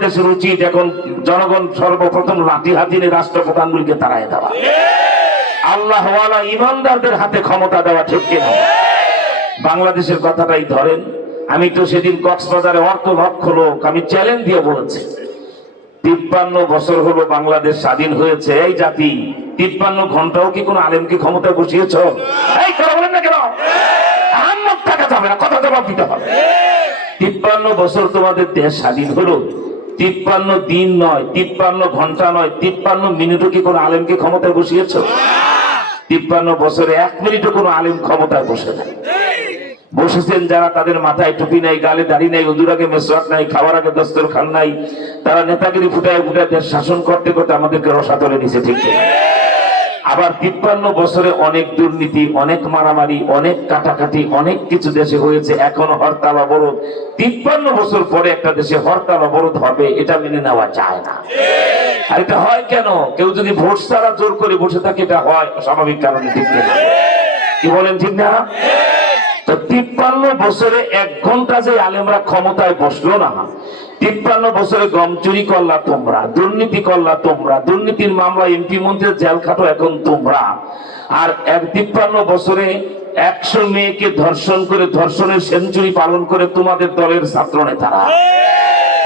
দেশের উচিত এখন জনগণ সর্বপ্রথম লাঠি হাতে নিয়ে রাষ্ট্রপ্রধানগুলিকে তাড়ায় দেওয়া, আল্লাহওয়ালা ইমানদারদের হাতে ক্ষমতা দেওয়া, ঠিক কিনা? বাংলাদেশের কথাটাই ধরেন, আমি তো সেদিন কক্সবাজারে অর্ধ লক্ষ লোক আমি চ্যালেঞ্জ দিয়ে বলেছি, 53 বছর হলো বাংলাদেশ স্বাধীন হয়েছে, এই জাতি 53 ঘন্টাও কি কোন আলেমকে ক্ষমতায় বসিয়েছ? এই কথা বলেন না কেন? আহম্মদ থাকা যাবে না, কথা জবাব দিতে হবে। 53 বছর তোমাদের দেশ স্বাধীন হলো, 53 দিন নয়, 53 ঘন্টা নয়, 53 মিনিটও কি কোন আলেমকে ক্ষমতায় বসিয়েছ? 53 বছরে 1 মিনিটও কোন আলেম ক্ষমতায় বসে নাই। বসেছেন যারা, তাদের মাথায় টুপি নাই, গালে দাড়ি নাই, উজুর আগে মেসওয়াক নাই, খাওয়ার আগে দস্তরখান নাই, তারা নেতাগিরি ফুটায় ফুটায় দেশ শাসন করতে করতে আমাদেরকে রসাতলে নিচে, ঠিক কিনা? আবার 53 বছরে অনেক দুর্নীতি, অনেক মারামারি, অনেক কাটাকাটি, অনেক কিছু দেশে হয়েছে, এখনো হরতাল অবরোধ। 53 বছর পরে একটা দেশে হরতাল অবরোধ হবে, এটা মেনে নেওয়া যায় না। আর এটা হয় কেন? কেউ যদি ভোট ছাড়া জোর করে বসে থাকে, এটা হয় স্বাভাবিক কারণে, ঠিক কিনা? কি বলেন, ঠিক না? তো 53 বছরে 1 ঘন্টা যে আলেমরা ক্ষমতায় বসলো না, 53 বছরে গম চুরি করলা তোমরা, দুর্নীতি করলা তোমরা, দুর্নীতির মামলা এমপি মন্ত্রীর জেল খাটো এখন তোমরা, আর 53 বছরে 100 মেয়েকে ধর্ষণ করে, ধর্ষণের সেঞ্চুরি পালন করে তোমাদের দলের ছাত্র নেতারা,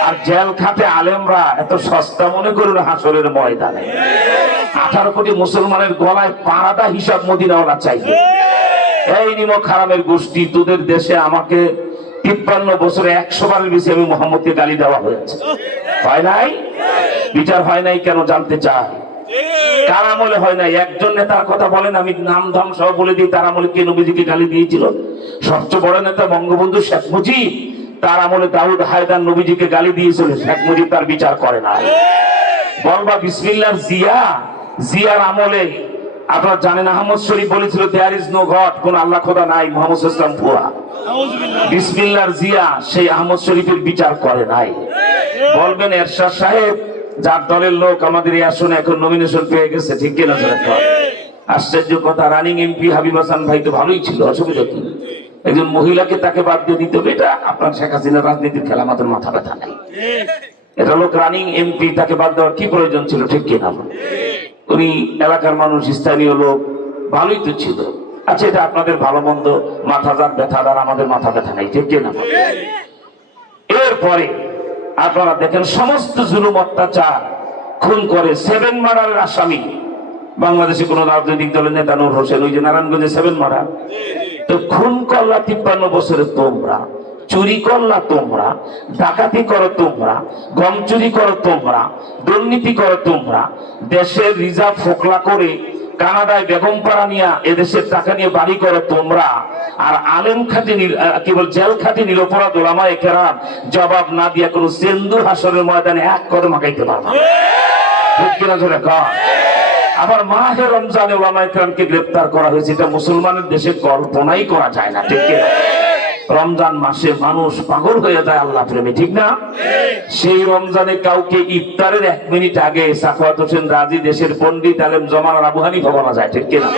আর জেল খাটে আলেমরা। এত সস্তা মনে করুন হাসরের ময়দানে 18 কোটি মুসলমানের গলায় পাড়াটা হিসাব মদিনাওয়ালা চাইবে। এই নিমক হারামের গোষ্ঠী, তোদের দেশে আমাকে 53 বছরে 100 বারের বেশি আমি মোহাম্মদকে গালি দেওয়া হয়েছে, হয় নাই? বিচার হয় নাই কেন জানতে চাই? কার আমলে হয় নাই? একজন নেতার কথা বলেন, আমি নাম ধাম সহ বলে দিই, তার আমলে কে নবীজিকে গালি দিয়েছিল? সবচেয়ে বড় নেতা বঙ্গবন্ধু শেখ মুজিব, তার আমলে দাউদ হায়দার নবীজিকে গালি দিয়েছিল, শেখ মুজিব তার বিচার করে না। বলবা বিসমিল্লাহর জিয়া, জিয়ার আমলে আপনারা জানেন আহমদ শরীফ বলেছিল দেয়ার ইজ নো গড, কোন আল্লাহ খোদা নাই, মুহাম্মদ ইসলাম ভুয়া। বিসমিল্লাহর জিয়া সেই আহমদ শরীফের বিচার করে নাই। বলবেন এরশাদ সাহেব, যার দলের লোক আমাদের এই আসনে এখন নমিনেশন পেয়ে গেছে, ঠিক কিনা? আশ্চর্য কথা, রানিং এমপি হাবিব হাসান ভাই তো ভালোই ছিল, অসুবিধা কি? একজন মহিলাকে তাকে বাদ দিয়ে দিতে হবে, এটা আপনার শেখ হাসিনার রাজনীতির খেলা, মাত্র মাথা ব্যথা নাই। এটা লোক রানিং এমপি, তাকে বাদ দেওয়ার কি প্রয়োজন ছিল, ঠিক কিনা? উনি এলাকার মানুষ, স্থানীয় লোক, ভালোই তো ছিল। আচ্ছা, এটা আপনাদের ভালো মন্দ, মাথা যার ব্যথা, আর আমাদের মাথা ব্যথা নাই, ঠিক কিনা? এরপরে আপনারা দেখেন সমস্ত জুলুম অত্যাচার, খুন করে 7 মার্ডারের আসামি বাংলাদেশে কোন রাজনৈতিক দলের নেতা নূর হোসেন, ওই যে নারায়ণগঞ্জে 7 মার্ডার। তো খুন করলা 53 বছরে তোমরা, চুরি করলা তোমরা, ডাকাতি করো তোমরা, গম চুরি করো তোমরা, দুর্নীতি করো তোমরা, দেশের রিজার্ভ ফোকলা করে কানাডায় বেগমপাড়া নিয়ে এদেশের টাকা নিয়ে বাড়ি করো তোমরা, আর আলেম খাটি কেবল জেল খাটি নিরপরাধ ওলামায়ে কেরাম জবাব না দিয়া কোনো সেন্দু হাসরের ময়দানে 1 কদম আগাইতে পারবে না, ঠিক কিনা? জোরে কর। আবার মাহে রমজানে ওলামায়ে কেরামকে গ্রেফতার করা হয়েছে, এটা মুসলমানের দেশে কল্পনাই করা যায় না, ঠিক কিনা? রমজান মাসে মানুষ পাগল হয়ে যায় আল্লাহ প্রেমে, ঠিক না? সেই রমজানে কাউকে ইফতারের 1 মিনিট আগে সাখাওয়াত হোসেন রাজি, দেশের পণ্ডিত আলেম জমানার আবু হানিফা বলা যায়, ঠিক কিনা?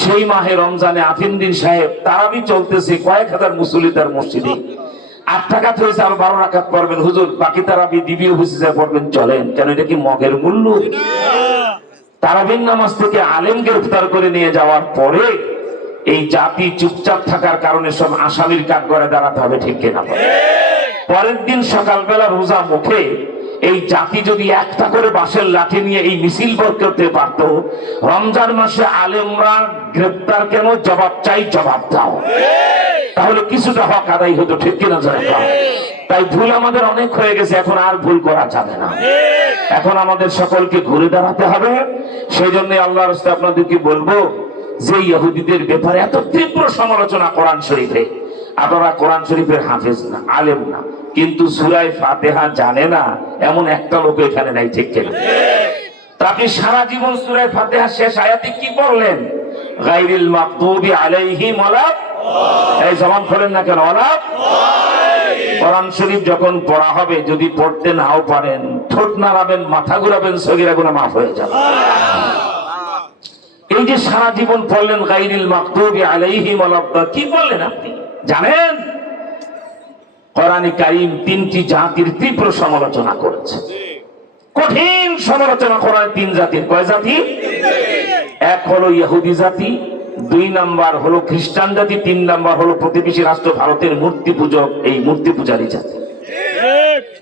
সেই মাহে রমজানে আফিন্দিন সাহেব তারাবি চলতেছে, কয়েক হাজার মুসল্লি তার মসজিদে, 8 রাকাত হয়েছে, আর 12 রাকাত পড়বেন হুজুর, বাকি তারাবি দিবি অফিসে পড়বেন, চলেন কেন? এটা কি মগের মূল্য? তারাবির নামাজ থেকে আলেম গ্রেফতার করে নিয়ে যাওয়ার পরে এই জাতি চুপচাপ থাকার কারণে সব আসামির কাঠগড়ায় দাঁড়াতে হবে, ঠিক কিনা? পরের দিন সকালবেলা রোজা মুখে এই জাতি যদি একটা করে বাঁশের লাঠি নিয়ে এই মিছিল বের করতে পারত, রমজান মাসে আলেমরা গ্রেফতার কেন, জবাব চাই, জবাব দাও, তাহলে কিছুটা হক আদায় হতো, ঠিক কিনা? তাই ভুল আমাদের অনেক হয়ে গেছে, এখন আর ভুল করা যাবে না। এখন আমাদের সকলকে ঘুরে দাঁড়াতে হবে। সেই জন্য আল্লাহর রাস্তায় আপনাদেরকে বলবো যে ইহুদিদের ব্যাপারে এত তীব্র সমালোচনা কোরআন শরীফে, আপনারা কোরআন শরীফের হাফেজ না, আলেম না, কিন্তু সূরা ফাতিহা জানে না এমন একটা লোক এখানে নাই, ঠিক কিনা? তা আপনি সারা জীবন সূরা ফাতিহা শেষ আয়াতে কি পড়লেন? গায়রিল মাগদুবি আলাইহিম ওয়ালা, এই জবান খোলেন না কেন? ওয়ালা। কোরআন শরীফ যখন পড়া হবে, যদি পড়তে নাও পারেন, ঠোঁট নাড়াবেন, মাথা ঘুরাবেন, সগীরা গুনাহ মাফ হয়ে যাবে। এই যে সারা জীবন পড়লেন গায়রিল মাগদুবি আলাইহিম ওয়ালা, কি বললেন আপনি জানেন? কোরআনে কারীম তিনটি জাতির তীব্র সমালোচনা করেছে, কঠিন সমালোচনা করেন তিন জাতির। কয় জাতি? এক হলো ইহুদি জাতি, 2 নাম্বার হলো খ্রিস্টান জাতি, 3 নাম্বার হলো প্রতিবেশী রাষ্ট্র ভারতের মূর্তি পূজক, এই মূর্তি পূজারী জাতি।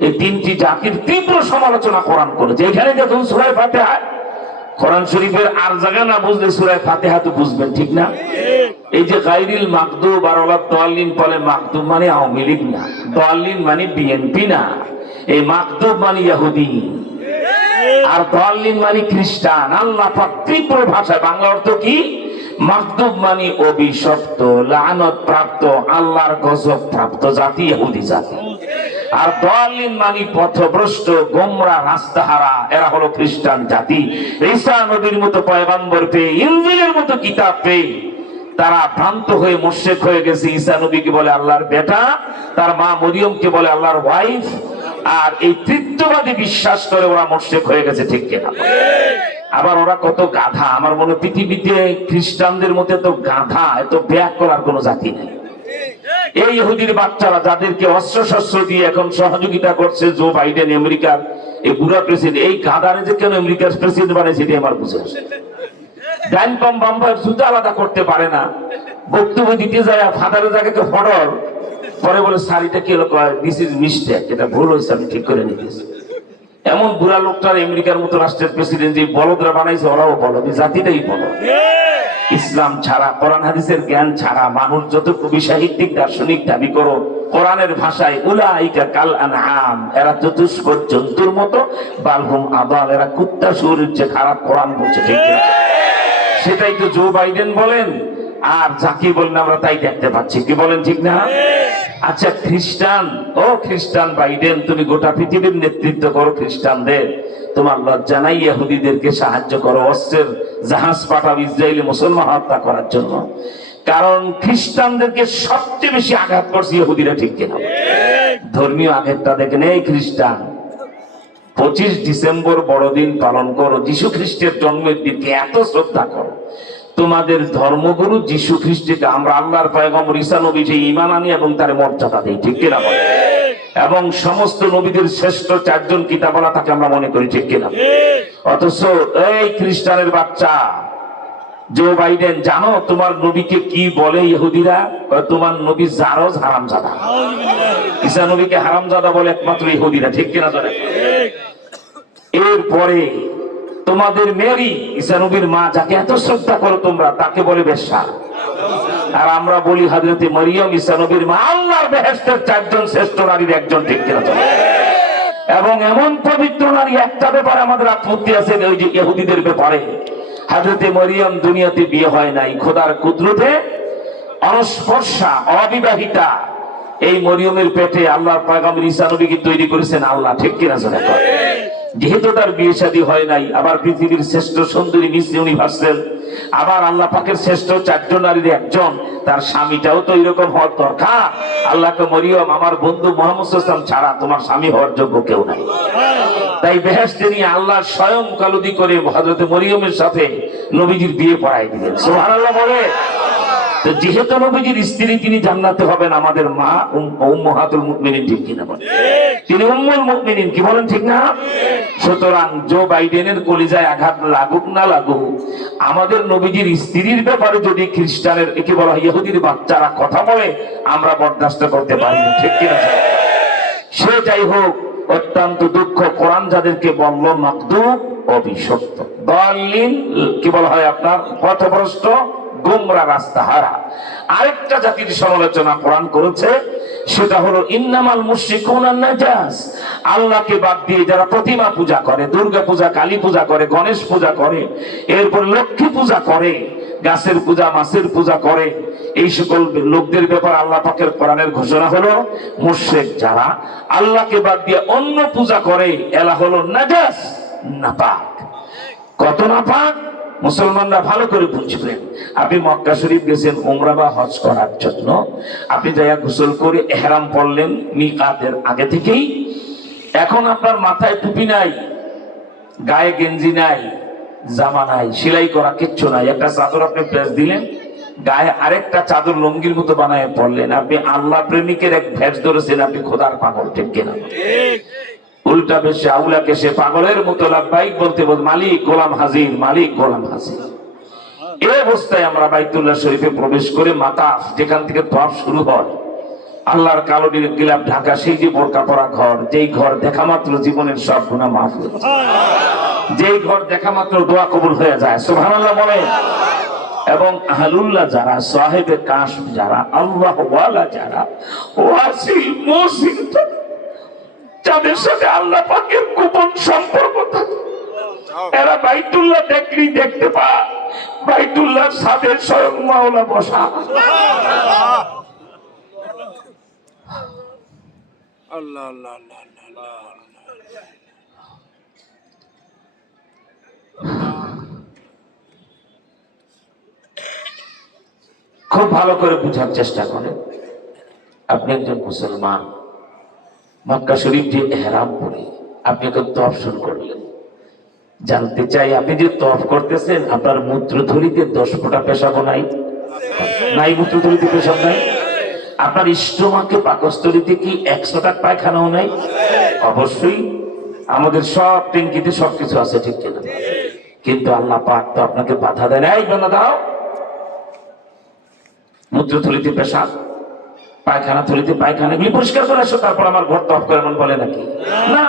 এই তিনটি জাতির তীব্র সমালোচনা কোরআন করেছে। এখানে দেখুন সূরা ফাতিহা, কোরআন শরীফের আর জায়গা না বুঝলে সূরা ফাতিহা তো বুঝবেন, ঠিক না? এই যে গায়রিল মাগদুব আর ওয়ালা দাল্লিন বলে, মাগদুব মানে আওয়ামী লীগ না, দাল্লিন মানে বিএনপি না, এই মাগদুব মানে ইহুদি আর দাল্লিন মানে খ্রিস্টান। আল্লাহ পাক তীব্র ভাষায় বাংলা অর্থ কি? মাগদুব মানে অভিশপ্ত, লানত প্রাপ্ত, আল্লাহর গজব প্রাপ্ত জাতি ইহুদি জাতি। আর দাল্লিন মানে পথভ্রষ্ট, গোমরা, রাস্তাহারা, এরা হলো খ্রিস্টান জাতি। ঈসা নবীর মতো পয়গম্বর পেয়ে, ইনজিলের মতো কিতাব পেয়ে তারা ভ্রান্ত হয়ে মুশরিক হয়ে গেছে। ঈসা নবীকে বলে আল্লাহর বেটা, তার মা মরিয়মকে বলে আল্লাহর ওয়াইফ, আর এই তৃতীয়বাদী বিশ্বাস করে ওরা মুশরিক হয়ে গেছে, ঠিক কিনা? আবার ওরা কত গাধা! আমার মনে পৃথিবীতে খ্রিস্টানদের মধ্যে তো গাধা, এত ব্যাক করার কোন জাতি নেই। এই ইহুদির বাচ্চারা যাদেরকে অস্ত্র শস্ত্র দিয়ে এখন সহযোগিতা করছে জো বাইডেন, আমেরিকার এই বুড়া প্রেসিডেন্ট, এই গাধারে যে কেন আমেরিকার প্রেসিডেন্ট বানাইছে এটা আমার বুঝে আসে। ডাইন পাম বাম পায়ের জুতা আলাদা করতে পারে না, বক্তব্য দিতে যায় ফাদারের জায়গাকে ফডর পরে বলে শাড়িটা কি হলো, দিস ইজ মিস্টেক, এটা ভুল হয়েছে, আমি ঠিক করে নিতেছি। এমন বুড়া লোকটার আমেরিকার মতো রাষ্ট্রের প্রেসিডেন্ট যে বলদরা বানাইছে, ওরাও বলদ, জাতিটাই বলদ। ইসলাম ছাড়া, কোরআন হাদিসের জ্ঞান ছাড়া মানুষ যত কবি সাহিত্যিক দার্শনিক দাবি করো, কোরআনের ভাষায় উলাইকা কাল আনআম, এরা চতুষ্প জন্তুর মতো, বালহুম আদাল, এরা কুত্তা শুয়োরের চেয়ে খারাপ। কোরআন বলছে, ঠিক আছে? সেটাই তো জো বাইডেন বলেন আর যাকে বলেন আমরা তাই দেখতে পাচ্ছি, কি বলেন, ঠিক না? আচ্ছা খ্রিস্টান, ও খ্রিস্টান বাইডেন, তুমি গোটা পৃথিবীর নেতৃত্ব করো খ্রিস্টানদের, তোমার লজ্জা নাই? ইহুদিদেরকে সাহায্য করো, অস্ত্রের জাহাজ পাঠাও ইসরায়েলি মুসলমান হত্যা করার জন্য। কারণ খ্রিস্টানদেরকে সবচেয়ে বেশি আঘাত করছে ইহুদিরা, ঠিক কিনা? ধর্মীয় আঘাতটা দেখেন। এই খ্রিস্টান 25 ডিসেম্বর বড়দিন পালন করো, যীশু খ্রিস্টের জন্মের দিনকে এত শ্রদ্ধা করো, তোমাদের ধর্মগুরু যীশু খ্রিস্টকে আমরা আল্লাহর পয়গম্বর ঈসা নবী যে ঈমান আনি এবং তার মর্যাদা দেই, ঠিক কিনা বলে? এবং সমস্ত নবীদের শ্রেষ্ঠ 4 জন কিতাবওয়ালা তাকে আমরা মনে করি, ঠিক কিনা? অথচ এই খ্রিস্টানের বাচ্চা জো বাইডেন, জানো তোমার নবীকে কি বলে ইহুদিরা? তোমার নবী জারজ হারামজাদা। ঈসা নবীকে হারামজাদা বলে একমাত্র ইহুদিরা, ঠিক কিনা? এরপরে তোমাদের মেরি, ঈসা নবীর মা, যাকে এত শ্রদ্ধা করো তোমরা, তাকে বলে বেশ্যা। আর আমরা বলি হযরতে মরিয়ম, ঈসা নবীর মা, আল্লাহর বেহেশতের 4 জন শ্রেষ্ঠ নারীর একজন, ঠিক কিনা? এবং এমন পবিত্র নারী, একটা ব্যাপারে আমাদের আপত্তি আছে, ওই যে ইহুদিদের ব্যাপারে। হযরতে মরিয়ম দুনিয়াতে বিয়ে হয় নাই, খোদার কুদরতে অনস্পর্শা, অবিবাহিতা এই মরিয়মের পেটে আল্লাহর পয়গম্বর ঈসা নবীকে তৈরি করেছেন আল্লাহ, ঠিক কিনা? যেহেতু তার বিয়ে শাদী হয় নাই, আবার পৃথিবীর শ্রেষ্ঠ সুন্দরী মিস ইউনিভার্সাল, আবার আল্লাহ পাকের শ্রেষ্ঠ 4 জন নারীর একজন, তার স্বামীটাও তো এরকম হওয়ার দরকার। আল্লাহকে মরিয়ম, আমার বন্ধু মুহাম্মদ সাল্লাল্লাহু আলাইহি ওয়াসাল্লাম ছাড়া তোমার স্বামী হওয়ার যোগ্য কেউ নাই। তাই বেহেশতে নিয়ে আল্লাহ স্বয়ং কালুদি করে হযরতে মরিয়মের সাথে নবীজির বিয়ে পড়াই দিলেন, সুবহানাল্লাহ বলে। তো যেহেতু নবীজির স্ত্রী, তিনি জান্নাতে হবেন আমাদের মা উম্মাহাতুল মুমিনিন, ঠিক কিনা বলেন? তিনি উম্মুল মুমিনিন, কি বলেন, ঠিক না? সুতরাং জো বাইডেনের কলিজায় আঘাত লাগুক না লাগুক, আমাদের নবীজির স্ত্রীর ব্যাপারে যদি খ্রিস্টানের, একে বলা হয় ইহুদির বাচ্চারা কথা বলে, আমরা বরদাস্ত করতে পারি না, ঠিক কিনা? সে যাই হোক, অত্যন্ত দুঃখ। কোরআন যাদেরকে বলল মাগদুব, অভিশপ্ত, দাল্লিন, কি বলা হয় আপনার পথভ্রষ্ট, গোমরা, রাস্তাহারা। আরেকটা জাতির সমালোচনা কোরআন করেছে, সেটা হলো ইন্নামাল মুশরিকুনা নাজাস, আল্লাহকে বাদ দিয়ে যারা প্রতিমা পূজা করে, দুর্গা পূজা, কালী পূজা করে, গণেশ পূজা করে, এরপর লক্ষ্মী পূজা করে, গাছের পূজা, মাছের পূজা করে, এই সকল লোকদের ব্যাপারে আল্লাহ পাকের কোরআনের ঘোষণা হলো মুশরিক যারা আল্লাহকে বাদ দিয়ে অন্য পূজা করে, এরা হলো নাজাস, নাপাক। কত নাপাক মুসলমানরা ভালো করে বুঝবেন। আপনি মক্কা শরীফ গেছেন উমরা বা হজ করার জন্য, আপনি যাইয়া গোসল করে ইহরাম পড়লেন মিকাতের আগে থেকেই, এখন আপনার মাথায় টুপি নাই, গায়ে গেঞ্জি নাই, জামা নাই, সেলাই করা কিচ্ছু নাই, একটা চাদর আপনি প্রেস দিলেন, গায়ে আরেকটা চাদর লঙ্গির মতো বানায় পড়লেন, আপনি আল্লাহ প্রেমিকের এক ভেষ ধরেছেন, আপনি খোদার পাগল, ঠিক কিনা? উল্টা বেশে আউলাকে সে পাগলের মতো লাব্বাইক বলতে বলতে মালিক গোলাম হাজির, মালিক গোলাম হাজির। এই অবস্থায় আমরা বাইতুল্লাহ শরীফে প্রবেশ করে মাতাফ, যেখান থেকে তওয়াফ শুরু হয়, আল্লাহর কালো গিলাফ ঢাকা সেই যে বোরকা পরা ঘর, যেই ঘর দেখা মাত্র জীবনের সব গুনাহ মাফ হয়ে যায়, যেই ঘর দেখা মাত্র দোয়া কবুল হয়ে যায়, সুবহানাল্লাহ বলেন। এবং আহলুল্লাহ যারা, সাহেবে কাশফ যারা, আল্লাহ ওয়ালা যারা, ওয়াসিল মুসিল যাদের সাথে আল্লাহ পাকের গোপন সম্পর্ক থাকে, এরা বাইতুল্লাহ দেখলেই দেখতে পায় বাইতুল্লাহর সাথে স্বয়ং মাওলা বসা। আল্লাহ আল্লাহ আল্লাহ আল্লাহ। খুব ভালো করে বুঝার চেষ্টা করেন। আপনি একজন মুসলমান, মক্কা শরীফ যে ইহরাম পরে আপনি এখন তওয়াফ শুরু করলেন, জানতে চাই আপনি যে তওয়াফ করতেছেন আপনার মূত্রথলিতে 10 ফোঁটা পেশাব নাই? নাই, মূত্রথলিতে পেশাব নাই। আপনার স্টোমাকে পাকস্থলিতে কি 100 পায়খানাও নাই? অবশ্যই আমাদের সব ট্যাঙ্কিতে সবকিছু আছে, ঠিক কিনা? কিন্তু আল্লাহ পাক তো আপনাকে বাধা দেয় নাই, বাধা দাও মূত্রথলিতে পেশাব, পায়খানা থলিতে পায়খানা, এগুলি পরিষ্কার করে আসো, তারপর আমার ঘর তওয়াফ করে, এমন বলে নাকি? না,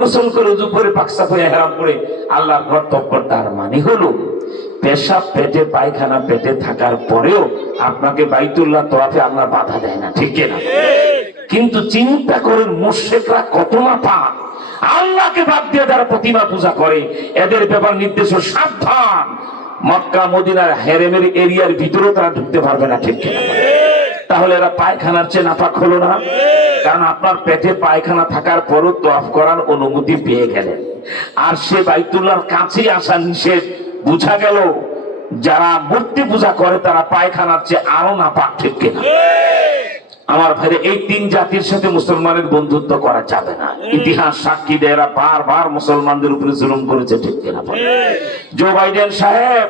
গোসল করে উযু করে পাকসাফ হয়ে ইহরাম করে আল্লাহর ঘর তওয়াফ করে। তার মানে হলো পেশাব পেটে পায়খানা পেটে থাকার পরেও আপনাকে বাইতুল্লাহ তওয়াফে আল্লাহ বাধা দেয় না, ঠিক কিনা? কিন্তু চিন্তা করেন মুশরিকরা কত না পাক, আল্লাহকে বাদ দিয়ে যারা প্রতিমা পূজা করে, এদের ব্যাপার নির্দেশ সাবধান, মক্কা মদিনার হেরেমের এরিয়ার ভিতরেও তারা ঢুকতে পারবে না, ঠিক কিনা? তাহলে এরা পায়খানার চেয়ে নাপাক হলো না? কারণ আপনার পেটে পায়খানা থাকার পরও তওয়াফ করার অনুমতি পেয়ে গেলেন, আর সে বাইতুল্লাহর কাছে আসা নিষেধ। বুঝা গেল যারা মূর্তি পূজা করে তারা পায়খানার চেয়ে আরো নাপাক, ঠিক কিনা? আমার ভাইরে, এই 3 জাতির সাথে মুসলমানের বন্ধুত্ব করা যাবে না। ইতিহাস সাক্ষী দেয় এরা বারবার মুসলমানদের উপরে জুলুম করেছে, ঠিক কিনা? জো বাইডেন সাহেব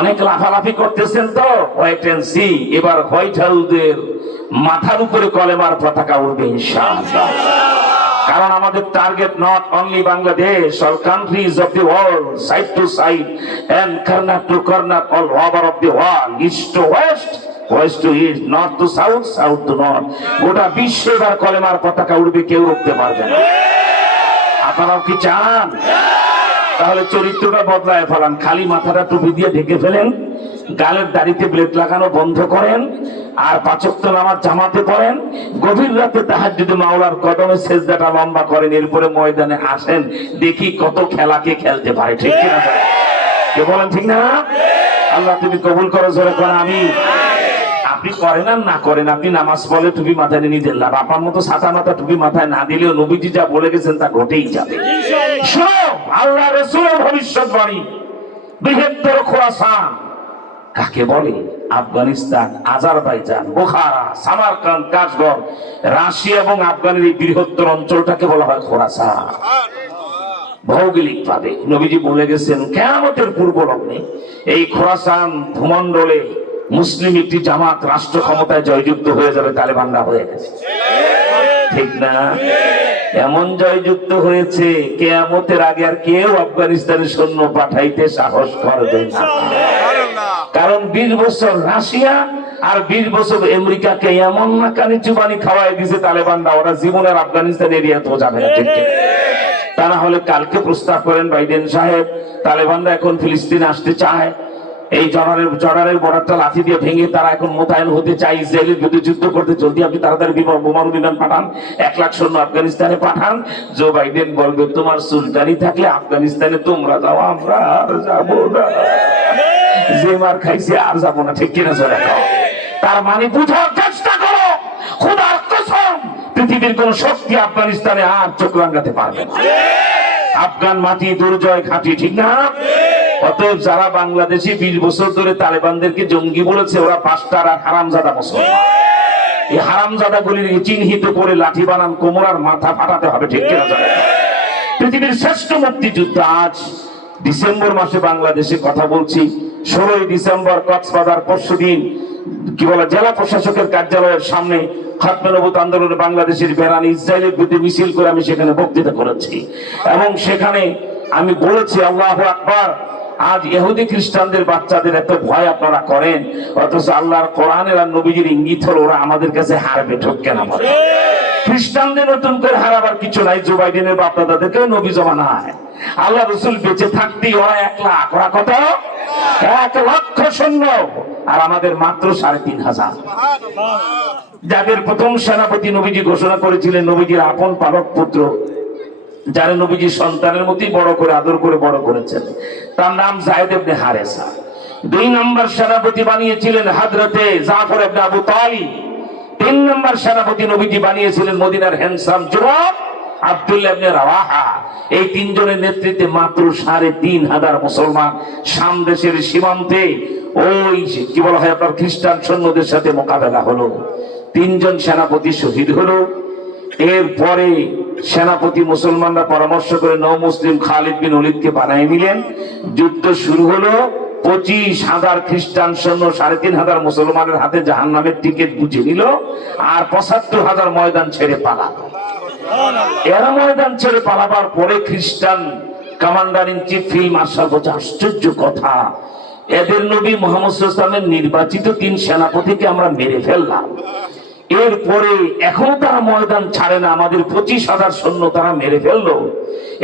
অনেক লাফালাফি করতেছেন তো, ওয়েট এন্ড সি, এবার হোয়াইট হাউসের মাথার উপরে কলেমার পতাকা উঠবে ইনশাআল্লাহ। কারণ আমাদের target not only Bangladesh, all countries of the world, side to side and corner to corner, all over of the world, east to west, west to east, north to south, south to north. গোটা বিশ্বে এবার কলেমার পতাকা উঠবে, কেউ রুখতে পারবে না। আপনারাও কি চান? তাহলে চরিত্রটা বদলায় ফেলান, খালি মাথাটা টুপি দিয়ে ঢেকে ফেলেন, গালের দাড়িতে ব্লেড লাগানো বন্ধ করেন, আর 5 ওয়াক্ত নামাজ জামাতে পড়েন, গভীর রাতে তাহাজ্জুদে মাওলার কদমে সেজদাটা লম্বা করেন, এরপরে ময়দানে আসেন, দেখি কত খেলাকে খেলতে পারে, ঠিক কিনা? কে বলেন ঠিক না? আল্লাহ তুমি কবুল করো, জোরে কোন আমি। আপনি করেন আর না করেন, আপনি নামাজ পড়লে টুপি মাথায় নিয়ে নিজের লাভ, আপনার মতো ছাতা মাথা টুপি মাথায় না দিলেও নবীজি যা বলে গেছেন তা ঘটেই যাবে। সব আল্লাহ রাসূলের ভবিষ্যৎবাণী। বৃহত্তর খোরাসান কাকে বলে? Afghanistan, Azerbaijan, Bukhara, Samarkand, Kashgar, Russia এবং আফগানের এই বৃহত্তর অঞ্চলটাকে বলা হয় খোরাসান। ভৌগোলিক ভাবে নবীজি বলে গেছেন কিয়ামতের পূর্ব লগ্নে এই খোরাসান ভূমণ্ডলে মুসলিম একটি জামাত রাষ্ট্র ক্ষমতায় জয়যুক্ত হয়ে যাবে, তালেবানরা হয়ে গেছে, ঠিক না? এমন জয়যুক্ত হয়েছে কিয়ামতের আগে আর কেউ আফগানিস্তানের সৈন্য পাঠাইতে সাহস করবে না। কারণ 20 বছর রাশিয়া আর 20 বছর আমেরিকাকে এমন নাকানি চুবানি খাওয়াই দিয়েছে তালেবানরা, ওরা জীবনের আফগানিস্তান এরিয়াতেও যাবে না, ঠিক না? তা না হলে কালকে প্রস্তাব করেন বাইডেন সাহেব, তালেবানরা এখন ফিলিস্তিনে আসতে চায়, এই জর্ডানের বর্ডারটা লাঠি দিয়ে ভেঙে তারা এখন মোতায়েন হতে চায়, ইসরায়েলের বিরুদ্ধে যুদ্ধ করতে। জলদি আপনি তাড়াতাড়ি বোমারু বিমান পাঠান, 1 লাখ সৈন্য আফগানিস্তানে পাঠান। জো বাইডেন বলবে তোমার সুলতানি থাকলে আফগানিস্তানে তোমরা যাও, আমরা আর যাবো না, যে মার খাইছে আর যাবো না, ঠিক কিনা? জোরে খাও। তার মানে বুঝার চেষ্টা করো, খোদার কসম পৃথিবীর কোন শক্তি আফগানিস্তানে আর চোখ রাঙাতে পারবে না। আফগান মাটি দুর্জয় ঘাঁটি, ঠিক না? অতএব যারা বাংলাদেশে 20 বছর ধরে তালেবানদেরকে জঙ্গি বলেছে, ওরা বাস্টার আর হারামজাদা মুসলমান। এই হারামজাদা গুলির চিহ্নিত করে লাঠি বানান, কোমর আর মাথা ফাটাতে হবে, ঠিক কিনা? পৃথিবীর শ্রেষ্ঠ মুক্তিযুদ্ধ আজ ডিসেম্বর মাসে বাংলাদেশে কথা বলছি, 16ই ডিসেম্বর কক্সবাজার, পরশুদিন কি বলে জেলা প্রশাসকের কার্যালয়ের সামনে খাতমে নবুয়ত আন্দোলনে বাংলাদেশের বেড়ানি ইসরায়েলের বিরুদ্ধে মিছিল করে আমি সেখানে বক্তৃতা করেছি এবং সেখানে আমি বলেছি আল্লাহু আকবার, আজ ইহুদি খ্রিস্টানদের বাচ্চাদের এত ভয় আপনারা করেন, অথচ আল্লাহর কোরআনের আর নবীজির ইঙ্গিত হলো ওরা আমাদের কাছে হারবে, ঠককে না পারে। খ্রিস্টানদের নতুন করে হারাবার কিছু নাই, জো বাইডেনের বাপ দাদাদেরকেও নবী জমানায় আল্লাহ রসুল বেঁচে থাকতেই ওরা 1 লাখ, ওরা কত 1 লক্ষ সৈন্য, আর আমাদের মাত্র 3,500। যাদের প্রথম সেনাপতি নবীজি ঘোষণা করেছিলেন, নবীজির আপন পালক পুত্র, যারা নবীজি সন্তানের মতোই বড় করে আদর করে বড় করেছেন, তার নাম যায়েদ ইবনে হারেসা। 2 নম্বর সেনাপতি বানিয়েছিলেন হযরতে জাফর ইবনে আবু তালিব। 3 নম্বর সেনাপতি নবীজি বানিয়েছিলেন মদিনার হ্যান্ডসাম যুবক আব্দুল্লাহ ইবনে রাওয়াহা। এই 3 জনের নেতৃত্বে মাত্র 3,500 মুসলমান শাম দেশের সীমান্তে ওই কি বলা হয় আপনার খ্রিস্টান সৈন্যদের সাথে মোকাবেলা হলো। 3 জন সেনাপতি শহীদ হলো। এরপরে সেনাপতি মুসলমানরা পরামর্শ করে নও মুসলিম খালিদ বিন ওলীদকে বানিয়ে নিলেন। যুদ্ধ শুরু হলো। 25,000 খ্রিস্টান সৈন্য 3,500 মুসলমানের হাতে জাহান্নামের টিকিট বুঝে নিল, আর 75,000 ময়দান ছেড়ে পালালো। এরা ময়দান ছেড়ে পালাবার পরে খ্রিস্টান commander in chief field marshal বলছে, আশ্চর্য কথা, এদের নবী মুহাম্মদ সাল্লাল্লাহু আলাইহি ওয়াসাল্লামের নির্বাচিত 3 সেনাপতিকে আমরা মেরে ফেললাম, এরপরে এখনো তারা ময়দান ছাড়ে না, আমাদের 25,000 সৈন্য তারা মেরে ফেললো,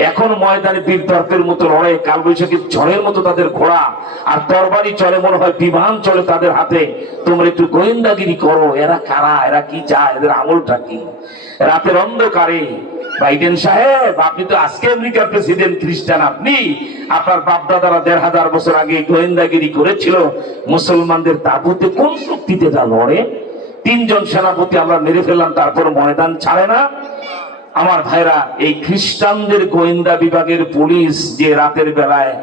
এখন ময়দানে বীর তর্কের মতো লড়াই, কালবৈশাখীর ঝড়ের মতো তাদের ঘোড়া আর তরবারি চলে, মনে হয় বিমান চলে তাদের হাতে, তোমরা একটু গোয়েন্দাগিরি করো, এরা কারা, এরা কি চায়, এদের আমলটা কি। রাতের অন্ধকারে বাইডেন সাহেব, আপনি তো আজকে আমেরিকার প্রেসিডেন্ট, খ্রিস্টান আপনি, আপনার বাপদাদারা 1,500 বছর আগে গোয়েন্দাগিরি করেছিল, মুসলমানদের তাবুতে কোন শক্তিতে তা লড়ে? 3 জন সেনাপতি আমরা মেরে ফেললাম, তারপর ময়দান ছাড়ে না। আমার ভাইরা, এই খ্রিস্টানদের গোয়েন্দা বিভাগের পুলিশ যে রাতের বেলায়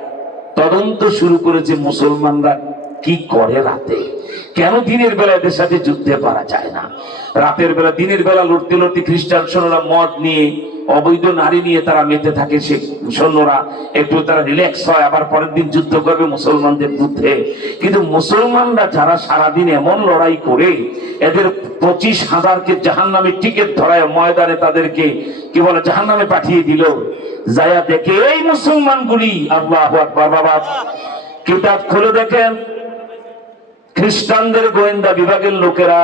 তদন্ত শুরু করেছে মুসলমানরা কি করে রাতে, কেন দিনের বেলা এদের সাথে যুদ্ধে পারা যায় না, রাতের বেলা দিনের বেলা লড়তে লড়তে খ্রিস্টান সৈন্যরা মদ নিয়ে অবৈধ নারী নিয়ে তারা মেতে থাকে, সে সৈন্যরা একটু তারা রিল্যাক্স হয়, আবার পরের দিন যুদ্ধ করবে মুসলমানদের বিরুদ্ধে। কিন্তু মুসলমানরা যারা সারাদিন এমন লড়াই করে এদের 25,000কে জাহান্নামের টিকিট ধরায় ময়দানে তাদেরকে কি বলে জাহান্নামে পাঠিয়ে দিল, যায়া দেখে এই মুসলমানগুলি, আল্লাহু আকবার, বাবা কিতাব খুলে দেখেন খ্রিস্টানদের গোয়েন্দা বিভাগের লোকেরা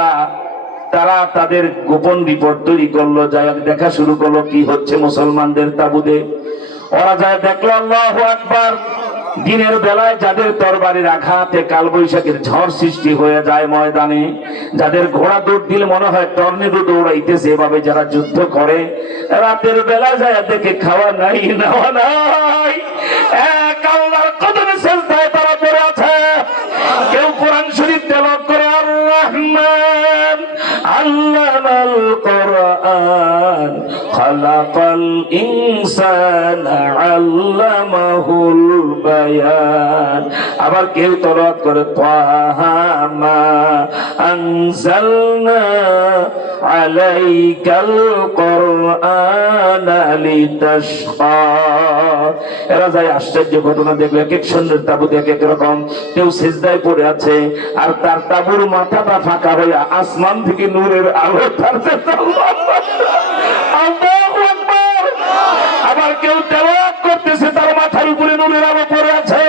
তারা তাদের গোপন রিপোর্ট তৈরি করলো, যাই দেখা শুরু করলো কি হচ্ছে মুসলমানদের তাবুতে। ওরা যায় দেখলো, আল্লাহু আকবার, দিনের বেলায় যাদের তরবারির আঘাতে কালবৈশাখীর ঝড় সৃষ্টি হয়ে যায় ময়দানে, যাদের ঘোড়া দৌড় দিলে মনে হয় টর্নেডো দৌড়াইতেছে, এভাবে যারা যুদ্ধ করে, রাতের বেলা যায় দেখে খাওয়া নাই, নেওয়া নাই, এক আল্লাহর কদমে সেজদায় তারা পড়ে আছে। কেউ কোরআন শরীফ তেলাওয়াত করে, আর রহমান আল্লামাল কোরআন খালাকাল ইনসানা আল্লামাহুল বায়ান। আবার কেউ তেলাওয়াত করে, তাহা মা আনজালনা আলাইকাল কোরআনা লিতাশকা। এরা যায় আশ্চর্য ঘটনা দেখলো, এক এক সৈন্যের তাবুতে এক এক রকম, কেউ সিজদায় পড়ে আছে আর তার তাবুর মাথাটা ফাঁকা হয়ে আসমান থেকে নূরের আলো ছাড়ছে। আল্লাহু আকবার। আবার কেউ তেলাওয়াত করতেছে, তার মাথার উপরে নূরের আলো পড়ে আছে।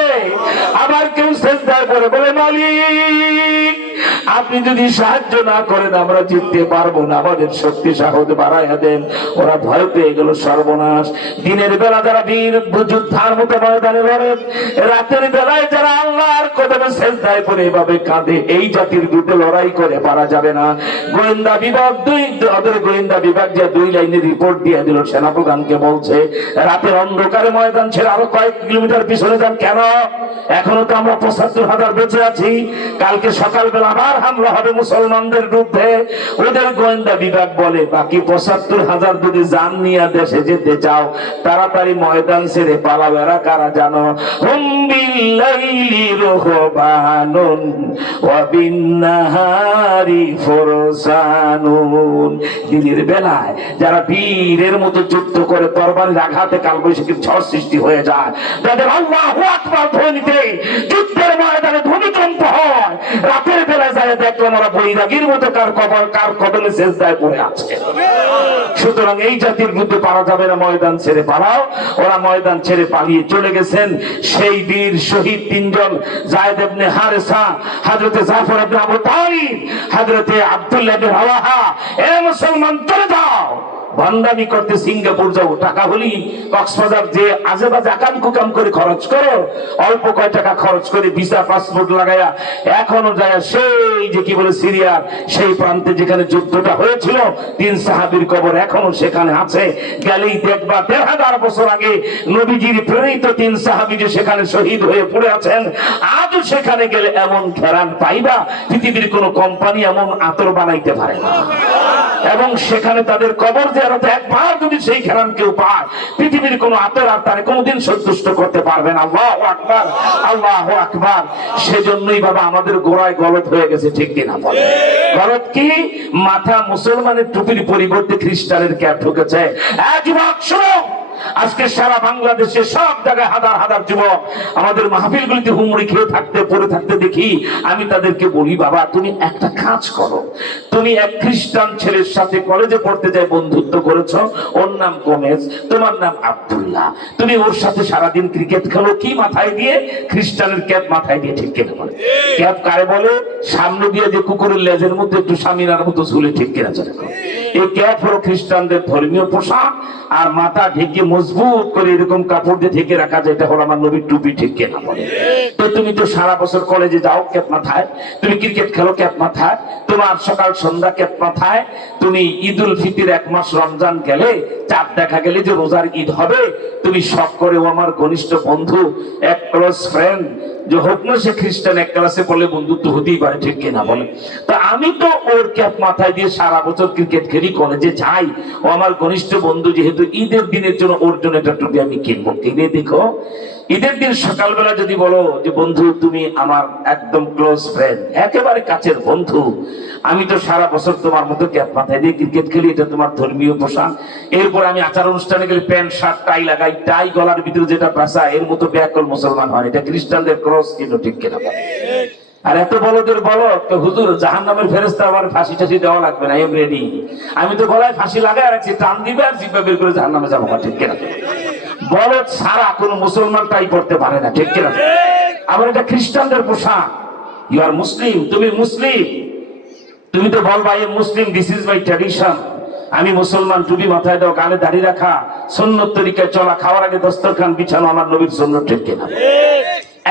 আবার কেউ সিজদায় পড়ে বলে, মালিক আপনি যদি সাহায্য না করেন আমরা জিততে পারবো না, আমাদের শক্তি সাহস বাড়াইয়া দেন। ওরা ভয় পেয়ে গেল, সর্বনাশ। দিনের বেলা যারা বীর যোদ্ধার মতো ময়দানে লড়ে, রাতের বেলায় যারা আল্লাহর কদমে সিজদায় পড়ে এভাবে কাঁদে, এই জাতির বিরুদ্ধে লড়াই করে পারা যাবে না। গোয়েন্দা বিভাগ ওদের গোয়েন্দা বিভাগ যে 2 লাইনের রিপোর্ট দিয়ে দিল, সেনাপ্রধানকে বলছে রাতের অন্ধকারে ময়দান ছেড়ে আরো কয়েক কিলোমিটার পিছনে যান। কেন? এখনো তো আমরা 75,000 বেঁচে আছি, কালকে সকালবেলা আবার হামলা হবে মুসলমানদের বিরুদ্ধে। ওদের গোয়েন্দা বিভাগ বলে বাকি 75,000 যদি জান নিয়ে দেশে যেতে চাও তাড়াতাড়ি ময়দান ছেড়ে পালাও। এরা কারা জানো? হুম বিল্লাইলি রুহবানুন ওয়া বিন্নাহারি ফুরসানুন। দিনের বেলায় যারা বীরের মতো যুদ্ধ করে তরবারির আঘাতে কালবৈশাখীর ঝড় সৃষ্টি হয়ে যায়, যাদের আল্লাহু আকবার ধ্বনিতে যুদ্ধের ময়দানে ভূমিকম্প হয়, রাতের বেলা যায় দেখলাম ওরা বৈরাগীর মতো কার কদমে সেজদায় পড়ে আছে। সুতরাং এই জাতির বিরুদ্ধে পারা যাবে না, ময়দান ছেড়ে পালাও। ওরা ময়দান ছেড়ে পালিয়ে চলে গেছেন। সেই বীর শহীদ তিনজন, যায়েদ ইবনে হারেসা, হযরতে জাফর ইবনে আবু তালিব, হযরতে আব্দুল্লাহ ইবনে রাওয়াহা, এ মুসলমান চলে যাও, ভান্ডামি করতে সিঙ্গাপুর যাও, টাকা হলি কক্সবাজার যে আজেবাজে আকাম কুকাম করে খরচ করো, অল্প কয় টাকা খরচ করে ভিসা পাসপোর্ট লাগাইয়া এখনো যায় সেই যে কি বলে সিরিয়ার সেই প্রান্তে যেখানে যুদ্ধটা হয়েছিল, 3 সাহাবীর কবর এখনো সেখানে আছে। গেলেই দেখবা 1000 বছর আগে নবীজির প্রেরিত 3 সাহাবী যে সেখানে শহীদ হয়ে পড়ে আছেন। আজও সেখানে গেলে এমন ঘেরান পাইবা, পৃথিবীর কোন কোম্পানি এমন আতর বানাইতে পারে না। এবং সেখানে তাদের কবর জিয়ারতে একবার যদি সেই ঘেরান কেউ পায়, পৃথিবীর কোন আতর আর তারে কোনদিন সন্তুষ্ট করতে পারবে না। আল্লাহু আকবার, আল্লাহু আকবার। সেজন্যই বাবা আমাদের গোড়ায় গলত হয়ে গেছে, ঠিক কিনা বলে? গলত কি? মাথা মুসলমানের টুপির পরিবর্তে খ্রিস্টানের ক্যাপ ঢুকেছে। যুবক শোনো, আজকে সারা বাংলাদেশে সব জায়গায় হাজার হাজার যুবক আমাদের মাহফিলগুলিতে হুমড়ি খেয়ে থাকতে পড়ে থাকতে দেখি। আমি তাদেরকে বলি, বাবা তুমি একটা কাজ করো, তুমি এক খ্রিস্টান ছেলের সাথে কলেজে পড়তে যাই বন্ধুত্ব করেছ, ওর নাম গোমেজ, তোমার নাম আব্দুল্লাহ, তুমি ওর সাথে সারাদিন ক্রিকেট খেলো, কি মাথায় দিয়ে? খ্রিস্টানের ক্যাপ মাথায় দিয়ে, ঠিক কিনা বলে? ক্যাপ কারে বলে? সামনে দিয়ে যে কুকুরের লেজের মধ্যে একটু সামিনার মতো ঝুলে, ঠিক কিনা চলে? এই ক্যাপ হলো খ্রিস্টানদের ধর্মীয় পোশাক, আর মাথা ঢেকে মজবুত করে এরকম কাপড় দিয়ে ঢেকে রাখা যায়, এটা হলো আমার নবীর টুপি, ঠিক কিনা বলে? তো তুমি তো সারা বছর কলেজে যাও ক্যাপ মাথায়, তুমি ক্রিকেট খেলো ক্যাপ মাথায়, তোমার সকাল সন্ধ্যা ক্যাপ মাথায়, তুমি ঈদ উল ফিতর 1 মাস রমজান গেলে, চাঁদ দেখা গেলে যে রোজার ঈদ হবে, তুমি শখ করে ও আমার ঘনিষ্ঠ বন্ধু, এক ক্লোজ ফ্রেন্ড যে হোক না সে খ্রিস্টান, এক ক্লাসে পড়লে বন্ধুত্ব হতেই পারে, ঠিক কিনা বলে? তো আমি তো ওর ক্যাপ মাথায় দিয়ে সারা বছর ক্রিকেট খেলি, কলেজে যাই, ও আমার ঘনিষ্ঠ বন্ধু, যেহেতু ঈদের দিনের জন্য ওর জন্য একটা টুপি আমি কিনবো। কিনে দেখো, ঈদের দিন সকালবেলা যদি বলো যে বন্ধু তুমি আমার একদম ক্লোজ ফ্রেন্ড, একেবারে কাছের বন্ধু, আমি তো সারা বছর তোমার মতো ক্যাপ মাথায় দিয়ে ক্রিকেট খেলি, এটা তোমার ধর্মীয় পোশাক, এরপর আমি আচার অনুষ্ঠানে গেলে প্যান্ট শার্ট টাই লাগাই, টাই গলার ভিতরে যেটা পেঁচা, এর মতো ব্যাকল মুসলমান হয়, এটা খ্রিস্টানদের ক্রস, কিন্তু ঠিক কিনা? আর এত বলদের বলো হুজুর জাহান্নামের ফেরেশতা আমার ফাঁসি টাসি দেওয়া লাগবে না, এম রেডি, আমি তো গলায় ফাঁসি লাগাই রাখছি, টান দিবে আর জিব্বা বের করে জাহান্নামে যাবো, ঠিক কিনা? বলদ সারা কোন মুসলমান টাই পড়তে পারে না, ঠিক কিনা? আবার এটা খ্রিস্টানদের পোশাক। ইউ আর মুসলিম, তুমি মুসলিম, তুমি তো বলবা I am Muslim, this is my tradition, আমি মুসলমান, টুপি মাথায় দাও, গালে দাড়ি রাখা, সুন্নত তরিকায় চলা, খাওয়ার আগে দস্তরখান বিছানো আমার নবীর সুন্নত, ঠিক কিনা?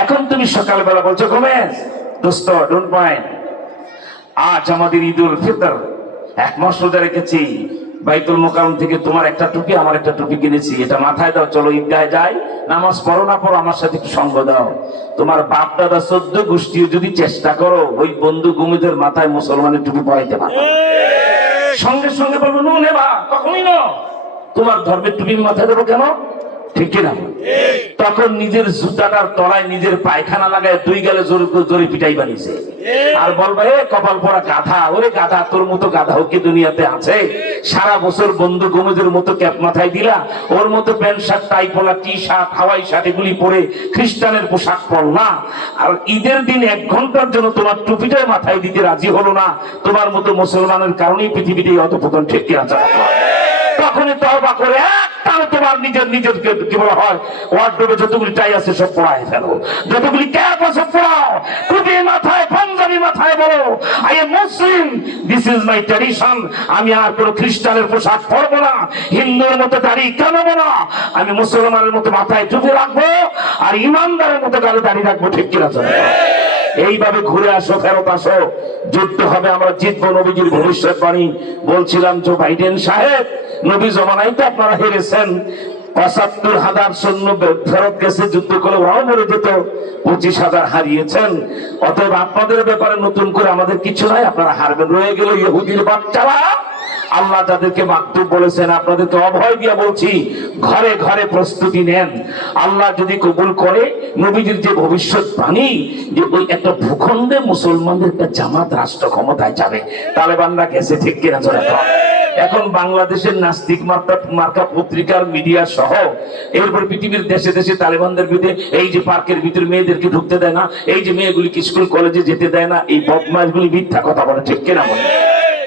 এখন তুমি সকালবেলা বলছো গোমেজ দোস্ত ডোন্ট মাইন্ড, আজ আমাদের ঈদ উল ফিতর, 1 মাস রোজা রেখেছি, বাইতুল মোকাররম থেকে তোমার একটা টুপি আমার একটা টুপি কিনেছি, এটা মাথায় দাও, চলো ঈদগাহে যাই, নামাজ পড়ো না পড়ো আমার সাথে একটু সঙ্গ দাও। তোমার বাপ দাদা 14 গোষ্ঠীও যদি চেষ্টা করো ওই বন্ধু গুমিদের মাথায় মুসলমানের টুপি পরাইতে পারো, সঙ্গে সঙ্গে বলবো নো নেবা, কখনই না, তোমার ধর্মের টুপি মাথায় দেবো কেন, ঠিক কিনা? তখন নিজের জুতাটার তলায় নিজের পায়খানা লাগায় 2 গালে জোরে পিটাই বানিয়েছে, আর বলবা এ কপাল পড়া গাধা, ওরে গাধা, তোর মতো গাধা কি দুনিয়াতে আছে? সারা বছর বন্ধু গোমেজের মতো ক্যাপ মাথায় দিলা, ওর মতো প্যান্ট শার্ট টাই পরা, টি শার্ট হাওয়াই শার্ট এগুলি পরে খ্রিস্টানের পোশাক পরলা, আর ঈদের দিন 1 ঘন্টার জন্য তোমার টুপিটাই মাথায় দিতে রাজি হলো না, তোমার মতো মুসলমানের কারণেই পৃথিবীতে অধঃপতন, ঠিক কিনা? তখনই তওবা করে একটাও তোমার নিজের কি বলা হয়, ওয়ার্ডরোবে যতগুলি টাই আছে সব পড়ায় ফেলো, যতগুলি ক্যাপ আছে পড়াও, টুপি মাথায়, পাঞ্জাবি মাথায়, বলো I am Muslim, this is my tradition, আমি আর কোনো খ্রিস্টানের পোশাক পরবো না, হিন্দুর মতো দাড়ি কামাবো না, আমি মুসলমানের মতো মাথায় টুপি রাখবো, আর ইমানদারের মতো গালে দাড়ি রাখবো, ঠিক কিনা? এইভাবে ঘুরে আসো, ফেরত আসো, যুদ্ধ হবে, আমরা জিতবো, নবীজির ভবিষ্যৎবাণী বলছিলাম। জো বাইডেন সাহেব, নবী জমানায় তো আপনারা হেরেছেন, ৭৫,০০০ সৈন্য ফেরত গেছে, যুদ্ধ করে ওরাও মরে যেত, ২৫,০০০ হারিয়েছেন, অতএব আপনাদের ব্যাপারে নতুন করে আমাদের কিছু নাই, আপনারা হারবেন। রয়ে গেল ইহুদির বাচ্চারা, আল্লাহ যাদেরকে মাকতুব বলেছেন, আপনাদেরকে অভয় দিয়া বলছি, ঘরে ঘরে প্রস্তুতি নেন, আল্লাহ যদি কবুল করে নবীজির যে ভবিষ্যৎবাণী যে ওই একটা ভূখণ্ডে মুসলমানদের একটা জামাত রাষ্ট্র ক্ষমতায় যাবে, তালেবানরা গেছে, ঠিক কিনা? এখন বাংলাদেশের নাস্তিক মার্কা পত্রিকার মিডিয়া সহ এরপর পৃথিবীর দেশে দেশে তালেবানদের বিরুদ্ধে, এই যে পার্কের ভিতরে মেয়েদেরকে ঢুকতে দেয় না, এই যে মেয়েগুলিকে স্কুল কলেজে যেতে দেয় না, এই বদমাশগুলি মিথ্যা কথা বলে, ঠিক কিনা বলে?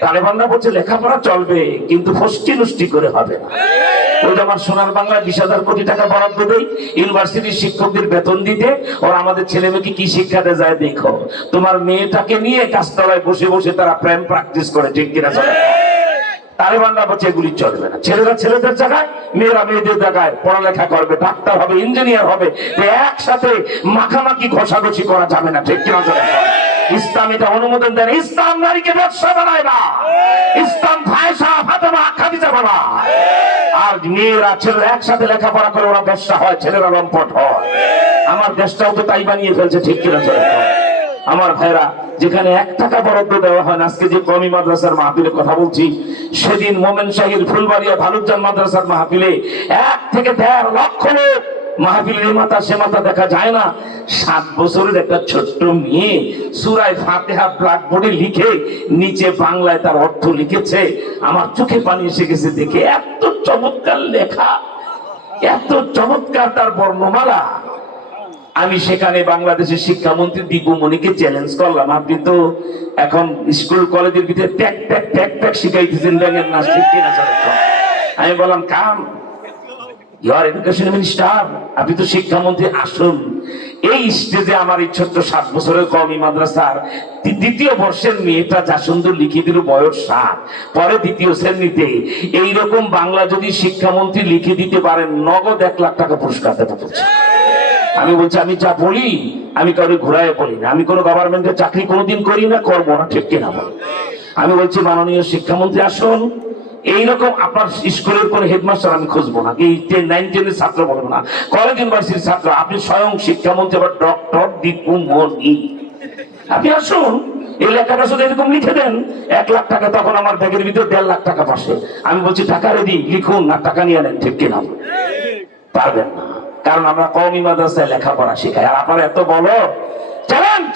তালেবানরা বলছে লেখাপড়া চলবে কিন্তু ফষ্টি নষ্টি করে হবে না। ওই আমার সোনার বাংলায় 20,000 কোটি টাকা বরাদ্দ দেয় ইউনিভার্সিটির শিক্ষকদের বেতন দিতে, ওর আমাদের ছেলে মেয়েকে কি শিক্ষাতে যায় দেখো। তোমার মেয়েটাকে নিয়ে গাছতলায় বসে বসে তারা প্রেম প্র্যাকটিস করে, ঠিক কিনা চলে? তালেবানরা বলছে এগুলি চলবে না, ছেলেরা ছেলেদের জায়গায়, মেয়েরা মেয়েদের জায়গায় পড়ালেখা করবে, ডাক্তার হবে, ইঞ্জিনিয়ার হবে, একসাথে মাখামাখি ঘষাঘষি করা যাবে না, ঠিক কিনা চলে? ইসলাম এটা অনুমোদন দেয়। ইসলাম নারীকে ব্যবসা বানায় না, ইসলাম ফায়সা ফাতেমা খাদিজা বানায়। আর মেয়েরা ছেলেরা একসাথে লেখাপড়া করে ওরা ব্যবসা হয়, ছেলেরা লম্পট হয়। আমার দেশটাও তো তাই বানিয়ে ফেলছে, ঠিক কিনা চলে? আমার ভাইরা, যেখানে 1 টাকা বরাদ্দ দেওয়া হয় না, আজকে যে কওমি মাদ্রাসার মাহফিলের কথা বলছি, সেদিন মোমেন শাহীর ফুলবাড়িয়া ভালুকজান মাদ্রাসার মাহফিলে 1 থেকে 1.5 লক্ষ লোক মাহফিলের এই মাথা সে মাথা দেখা যায় না। 7 বছরের একটা ছোট্ট মেয়ে সূরা ফাতিহা ব্ল্যাকবোর্ডে লিখে নিচে বাংলায় তার অর্থ লিখেছে। আমার চোখে পানি এসে গেছে দেখে, এত চমৎকার লেখা, এত চমৎকার তার বর্ণমালা। আমি সেখানে বাংলাদেশের শিক্ষামন্ত্রী দীপু মনিকে চ্যালেঞ্জ করলাম, আপনি তো এখন স্কুল কলেজের ভিতরে ট্যাক ট্যাক ট্যাক ট্যাক শিখাইতেছেন, ব্যাঙের নাচ, ঠিক কিনা? আমি বললাম, কাম ইউর এডুকেশন মিনিস্টার, আপনি তো শিক্ষামন্ত্রী, আসুন এই স্টেজে আমার এই ছোট্ট 7 বছরের কওমি মাদ্রাসার 2য় বর্ষের মেয়েটা যা সুন্দর লিখে দিল, বয়স 7, পরে 2য় শ্রেণীতে, এইরকম বাংলা যদি শিক্ষামন্ত্রী লিখে দিতে পারেন, নগদ 1 লাখ টাকা পুরস্কার দেবো বলছে। আমি বলছি, আমি যা বলি আমি কারো ঘুরায় বলি না, আমি কোনো গভর্নমেন্টের চাকরি কোনোদিন করি না, করবো না, ঠিক কিনা বল? আমি বলছি, মাননীয় শিক্ষামন্ত্রী আসুন, এইরকম আপনার স্কুলের কোন হেডমাস্টার আমি খুঁজবো না, এই 9-10 এর ছাত্র বলবো না, কলেজ ইউনিভার্সিটির ছাত্র, আপনি স্বয়ং শিক্ষামন্ত্রী, আবার ডক্টর দীপু মনি, আপনি আসুন, এই লেখাটা শুধু এরকম লিখে দেন, 1 লাখ টাকা। তখন আমার ব্যাগের ভিতরে 1.5 লাখ টাকা পাশে। আমি বলছি, টাকা রেডি, লিখুন আর টাকা নিয়ে নেন, ঠিক কিনা? পারবেন না, কারণ আমরা কওমি মাদ্রাসায় লেখাপড়া শেখাই। আর আপনারা এত বলো চ্যালেঞ্জ,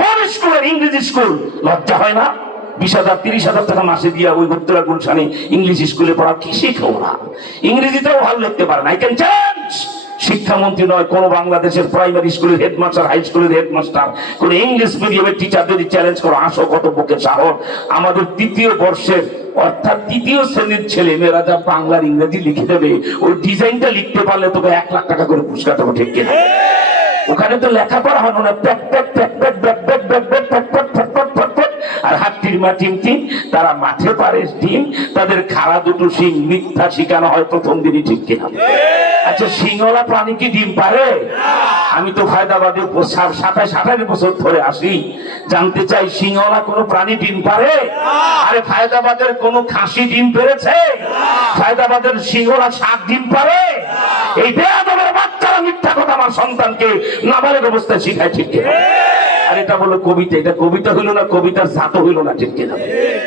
কোন স্কুলের ইংরেজি স্কুল লজ্জা হয় না? 20,000 30,000 টাকা মাসে দিয়া ওই উত্তরা গুলশানে ইংলিশ স্কুলে পড়া কি শিখো না? ইংরেজিতেও ভালো লিখতে পারে না। আই ক্যান চ্যালেঞ্জ, শিক্ষামন্ত্রী নয়, কোন বাংলাদেশের প্রাইমারি স্কুলের হেডমাস্টার, হাই স্কুলের হেডমাস্টার, কোন ইংলিশ মিডিয়ামের টিচার যদি চ্যালেঞ্জ করো, আসো, কত বুকের সাহস। আমাদের 3য় বর্ষের অর্থাৎ 3য় শ্রেণীর ছেলে মেয়েরা যা বাংলার ইংরেজি লিখে দেবে, ওই ডিজাইনটা লিখতে পারলে তোকে 1 লাখ টাকা করে পুরস্কার দেবো, ঠিক কিনা? ওখানে তো লেখাপড়া হয় না, প্যাক প্যাক প্যাক প্যাক প্যাক প্যাক প্যাক প্যাক প্যাক প্যাক প্যাক প্যাক প্যাক প্যাক, আর হাতির মা টিম টিম, তারা মাঠে পারে ডিম, তাদের খাড়া 2টো শিং, মিথ্যা শিখানো হয় প্রথম দিনই, ঠিক কিনা? আচ্ছা, সিংহলা প্রাণী কি ডিম পারে? আমি তো ফায়দাবাদে 27-28 বছর ধরে আসি, জানতে চাই সিংহলা কোন প্রাণী ডিম পারে? আরে ফায়দাবাদের কোন খাসি ডিম পেরেছে? ফায়দাবাদের সিংহলা 7 ডিম পারে? এই বেয়াদবের বাচ্চারা মিথ্যা কথা আমার সন্তানকে নাবালেগ অবস্থায় শিখায়, ঠিক কিনা? আর এটা বলো কবিতা, এটা কবিতা হইল না, কবিতার জাত হইল না, ঠিক কিনা?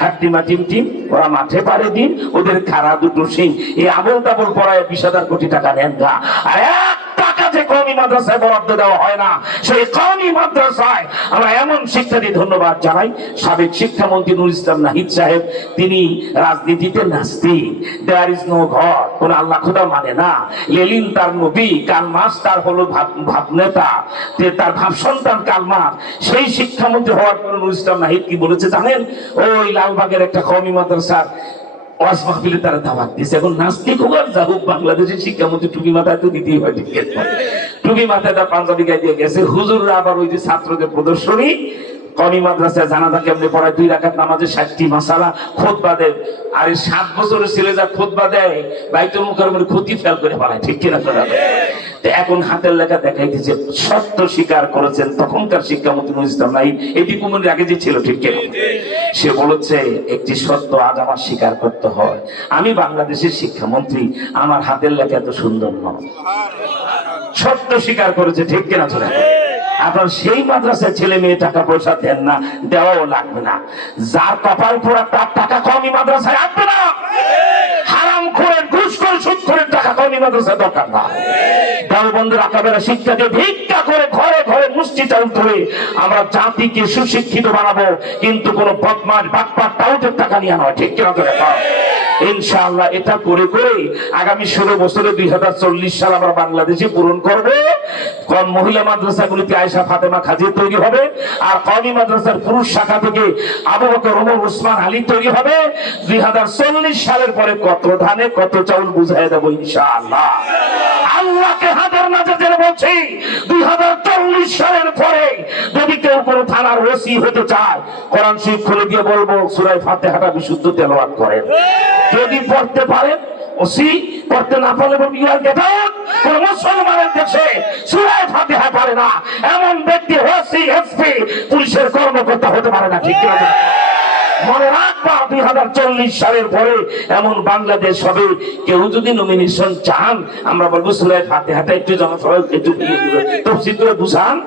হাট্টিমা টিম টিম, ওরা মাঠে পারে ডিম, ওদের খাড়া 2টো শিং, এই আবল তাবল পড়ায় 20,000 কোটি টাকা নেন গা। আর 1 টাকা যে কওমি মাদ্রাসায় বরাদ্দ দেওয়া হয় না, সেই কওমি মাদ্রাসায় আমরা এমন শিক্ষা দিয়ে ধন্যবাদ জানাই সাবেক শিক্ষামন্ত্রী নুরুল ইসলাম নাহিদ সাহেব। তিনি রাজনীতিতে নাস্তিক, দেয়ার ইজ নো গড, কোন আল্লাহ খোদা মানে না। লেনিন তার নবী, কার্ল মার্কস তার হলো ভাবনেতা, তার ভাব সন্তান কার্ল মার্কস। সেই শিক্ষামন্ত্রী হওয়ার পর নুরুল ইসলাম নাহিদ কি বলেছে জানেন? ওই লালবাগের একটা কওমি মাদ্রাসার ওয়াজ মাহফিলে তারা দাওয়াত দিয়েছে। এখন নাস্তিক হোক আর যা হোক, বাংলাদেশের শিক্ষামন্ত্রী টুপি মাথায় তো দিতেই হয়, ঠিক আছে? টুপি মাথায় তার পাঞ্জাবি গায়ে দিয়ে গেছে। হুজুররা আবার ওই যে ছাত্রদের প্রদর্শনী, কওমি মাদ্রাসায় জানাজা কেমনে পড়ায়, 2 রাকাত নামাজে 60টি মাসালা, খুতবা দেয়। আর 7 বছরের ছেলে যা খুতবা দেয়, বাইতুল মুকাররমের ক্ষতি ফেল করে পালায়, ঠিক কিনা? এখন হাতের লেখা দেখাইতেছে, সত্য স্বীকার করেছেন তখনকার শিক্ষামন্ত্রী নুরুল ইসলাম নাহিদ, এই দীপুমনির আগে যে ছিল, ঠিক কিনা? সে বলেছে, একটি সত্য আজ আমার স্বীকার করতে হয়, আমি বাংলাদেশের শিক্ষামন্ত্রী, আমার হাতের লেখা এত সুন্দর নয়। সত্য স্বীকার করেছে, ঠিক কিনা? চলে আপনার সেই মাদ্রাসায় ছেলে মেয়ে টাকা পয়সা দেন না, দেওয়াও লাগবে না। যার কপাল পোড়া তার টাকা কওমি মাদ্রাসায় আসবে না। হারাম করে, ঘুষ করে, সুদ করে টাকা মাদ্রাসা কওমি মাদ্রাসা দরকার না। দেওবন্দের আকাবেরা শিক্ষা দিয়ে ভিক্ষা করে ঘরে ঘরে মুষ্টি চাল ধরে আমরা জাতিকে সুশিক্ষিত বানাবো, কিন্তু কোন বদমাশ বাটপার টাউটের টাকা নিয়ে নয়। ঠিক কিনা তো দেখা ইনশাআল্লাহ এটা করে করে আগামী 16 বছরে 2040 সাল আমরা বাংলাদেশে পূরণ করব। কোন মহিলা মাদ্রাসাগুলিতে আয়েশা ফাতেমা খাজি তৈরি হবে, আর কওমি মাদ্রাসার পুরুষ শাখা থেকে আবু বকর ওমর ওসমান আলী তৈরি হবে। 2040 সালের পরে কত ধানে কত চাউল বুঝাই দেব ইনশাআল্লাহ। আল্লাহকে হাতের মাঝে জেনে বলছি 2040 সালের পরে যদি কেউ কোনো থানার ওসি হতে চায়, কোরআন শরীফ খুলে দিয়ে বলবো সূরা ফাতিহাটা বিশুদ্ধ তেলাওয়াত করেন। যদি পড়তে পারেন ওসি, পড়তে না পারলে বিয়ার গেট আউট। কোন মুসলমানের দেশে সূরা ফাতিহা পারে না এমন ব্যক্তি ওসি এসপি পুলিশের কর্মকর্তা হতে পারে না। ঠিক কি না? মনে রাখবা 2040 সালের পরে এমন বাংলাদেশ হবে, কেউ যদি নমিনেশন চান আমরা বলবো সূরা ফাতিহাটা একটু জনসভায় একটু তাফসীর করে বুঝান।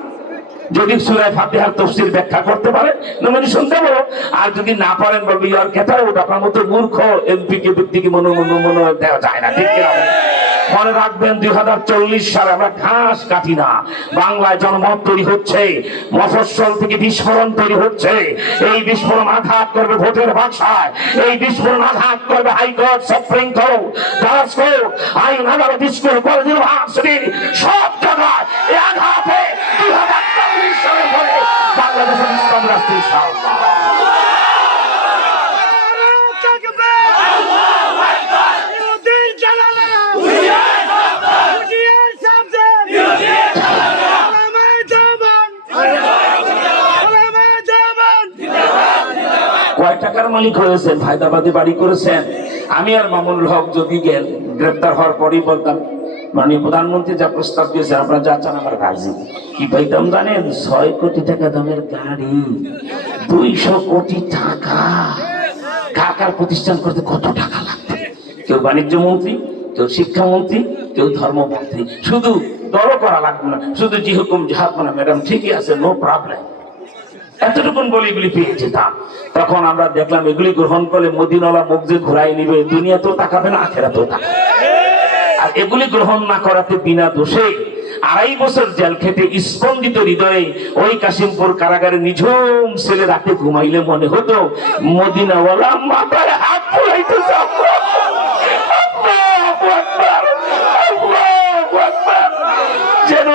যদি সূরা ফাতিহার তাফসীর ব্যাখ্যা করতে পারে নমিনেশন দেব, আর যদি না পারেন বলবো ইয়ার কেটা ওটা আপনার মতো মূর্খ এমপি কে ব্যক্তিকে মনে দেওয়া যায় না। ঠিক কিনা? মনে রাখবেন 2040 সালে আমরা ঘাস কাটি না, বাংলায় জনমত তৈরি হচ্ছে, মফস্বল থেকে বিস্ফোরণ তৈরি হচ্ছে। এই বিস্ফোরণ আঘাত করবে ভোটের বাক্সায়, এই বিস্ফোরণ আঘাত করবে হাইকোর্ট, সুপ্রিম কোর্ট, জজ কোর্ট, আইন আদালত, স্কুল, কলেজ, ইউনিভার্সিটি সব জায়গায় এই আঘাতে 2040 সালের পরে বাংলাদেশের ইসলাম রাষ্ট্র ইনশাআল্লাহ। কয় টাকার মালিক হয়েছেন, হায়দ্রাবাদে বাড়ি করেছেন। আমি আর মামুনুল হক যদি গ্রেপ্তার হওয়ার পরেই বলতাম মাননীয় প্রধানমন্ত্রী যা প্রস্তাব দিয়েছে আপনারা যা চান আমার রাজি, কি পাইতাম জানেন? 6 কোটি টাকা দামের গাড়ি, 200 কোটি টাকা। কার প্রতিষ্ঠান করতে কত টাকা লাগবে? কেউ বাণিজ্য মন্ত্রী, কেউ শিক্ষামন্ত্রী, কেউ ধর্মমন্ত্রী। শুধু দলও করা লাগবে না, শুধু জি হুকুম জাহাদ না ম্যাডাম ঠিকই আছে, নো প্রবলেম। এতটুকুন বলে এগুলি পেয়েছে তা। তখন আমরা দেখলাম এগুলি গ্রহণ করলে মদিনাওয়ালা মুখ যে ঘুরাই নিবে, দুনিয়া তো তাকাবে না, আখেরাতেও তাকাবে। আর এগুলি গ্রহণ না করাতে বিনা দোষে 2.5 বছর জেল খেটে স্পন্দিত হৃদয়ে ওই কাশিমপুর কারাগারে নিঝুম ছেলে রাতে ঘুমাইলে মনে হতো মদিনাওয়ালা মাথায় হাত বুলাইতেছে। যেন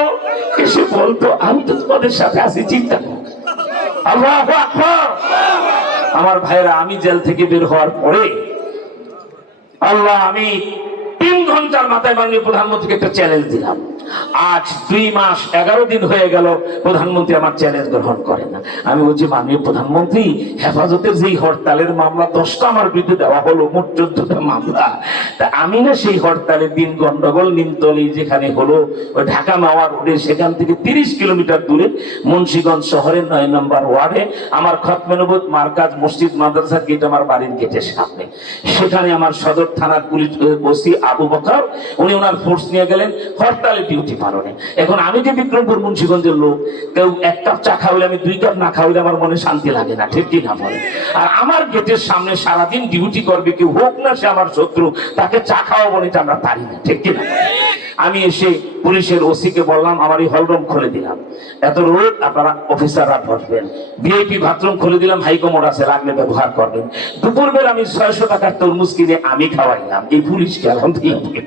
এসে বলতো আমি তো তোমাদের সাথে আছি, চিন্তা করো। আল্লাহু আকবার। আমার ভাইরা, আমি জেল থেকে বের হওয়ার পরে আল্লাহ আমি 3 ঘন্টার মাথায় মাননীয় প্রধানমন্ত্রীকে একটা চ্যালেঞ্জ দিলাম। আজ 2 মাস 11 দিন হয়ে গেল প্রধানমন্ত্রী আমার চ্যালেঞ্জ গ্রহণ করে না। আমি বলছি মাননীয় প্রধানমন্ত্রী, হেফাজতের যেই হরতালের মামলা 10টা আমার বিরুদ্ধে দেওয়া হলো, মোট 14টা মামলা। তা আমি না সেই হরতালের দিন গন্ডগোল নিমতলি যেখানে হলো ওই ঢাকা মাওয়া রোডে, সেখান থেকে 30 কিলোমিটার দূরে মুন্সিগঞ্জ শহরের 9 নম্বর ওয়ার্ডে আমার খতমে নবুয়ত মার্কাজ মসজিদ মাদ্রাসার গেট আমার বাড়ির গেটের সামনে, সেখানে আমার সদর থানার পুলিশ ওসি আবু বকর উনি ওনার ফোর্স নিয়ে গেলেন হরতালে ডিউটি পালনে। এখন আমি যে বিক্রমপুর মুন্সিগঞ্জের লোক, কেউ 1 কাপ চা খাওয়ালে আমি 2 কাপ না খাওয়ালে আমার মনে শান্তি লাগে না। ঠিক কি না বলে? আর আমার গেটের সামনে সারাদিন ডিউটি করবে কেউ, হোক না সে আমার শত্রু, তাকে চা খাওয়াবো না আমরা পারি না। ঠিক কি না? আমি এসে পুলিশের ওসিকে বললাম আমার এই হলরুম খুলে দিলাম, এত রোদ আপনারা অফিসাররা বসবেন, ভিআইপি বাথরুম খুলে দিলাম, হাইকমোড আছে লাগলে ব্যবহার করবেন। দুপুরবেলা আমি 600 টাকার তরমুজ কিনে আমি খাওয়াইলাম এই পুলিশকে। আলহামদুলিল্লাহ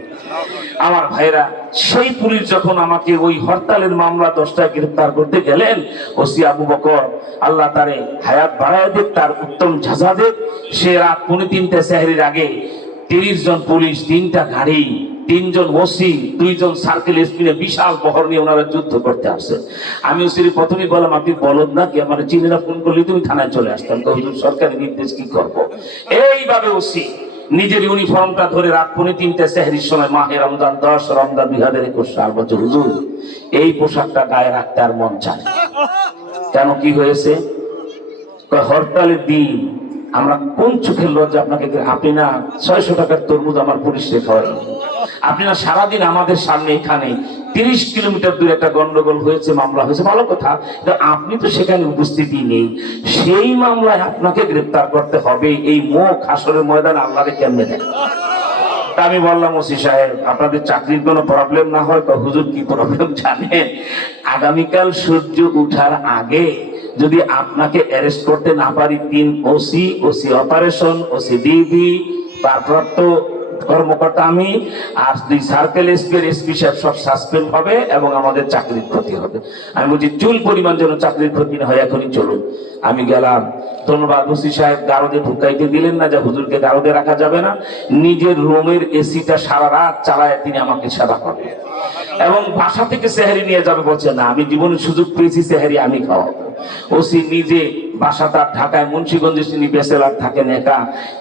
আমার ভাইরা, সেই পুলিশ যখন আমাকে ওই হরতালের মামলা 10টায় গ্রেফতার করতে গেলেন, ওসি আবু বকর আল্লাহ তারে হায়াত বাড়ায় দেখ, তার উত্তম ঝাঁঝা দেখ, সে রাত 3:45 সেহরির আগে 30 জন পুলিশ, 3টা গাড়ি, 3 জন ওসি, 2 জন সার্কেল এসপি বিশাল বহর নিয়ে ওনারা যুদ্ধ করতে আসছে। আমি ওসির প্রথমেই বললাম আপনি বলদ না কি, আমার চিনিরা ফোন করলে তুমি থানায় চলে আসতাম, সরকারি নির্দেশ কি করবো। এইভাবে ওসি নিজের ইউনিফর্মটা ধরে রাত 3:45 সেহরির সময় মাহে রমজান 10 রমজান 2021 সাল বছর, হুজুর এই পোশাকটা গায়ে রাখতে আর মন চায় কেন? কি হয়েছে? হরতালের দিন আমরা কোন চোখের লজ্জা আপনাকে, আপনি না 600 টাকার তরমুজ আমার পুলিশে খাওয়াই, আপনি না সারাদিন আমাদের সামনে এখানে 30 কিলোমিটার দূরে একটা গন্ডগোল হয়েছে, মামলা হয়েছে, ভালো কথা, আপনি তো সেখানে উপস্থিতি নেই, সেই মামলায় আপনাকে গ্রেফতার করতে হবে। এই মুখ হাসরের ময়দানে আল্লাহরে কেমনে দেন? আমি বললাম ওসি সাহেব আপনাদের চাকরির কোনো প্রবলেম না হয়? হুজুর কি প্রবলেম জানেন, আগামীকাল সূর্য উঠার আগে যদি আপনাকে অ্যারেস্ট করতে না পারি 3 OC, OC operation, OC DB, ভারপ্রাপ্ত কর্মকর্তা আমি আর 2 সার্কেল এসপি আর এসপি সাহেব সব সাসপেন্ড হবে এবং আমাদের চাকরির ক্ষতি হবে। আমি বলছি চুল পরিমাণ যেন চাকরির ক্ষতি না হয়, এখনই চলুন। আমি গেলাম। ধন্যবাদ ওসি সাহেব গারদে ঢুকাইতে দিলেন না, যে হুজুরকে গারদে রাখা যাবে না, নিজের রুমের এসিটা সারা রাত চালায় তিনি আমাকে সেবা করবেন এবং বাসা থেকে সেহারি নিয়ে যাবে। বলছে না, আমি জীবনে সুযোগ পেয়েছি, সেহারি আমি খাওয়াবো। ওসি নিজে বাসা তার ঢাকায় মুন্সিগঞ্জে, তিনি ব্যাচেলার থাকেন একা,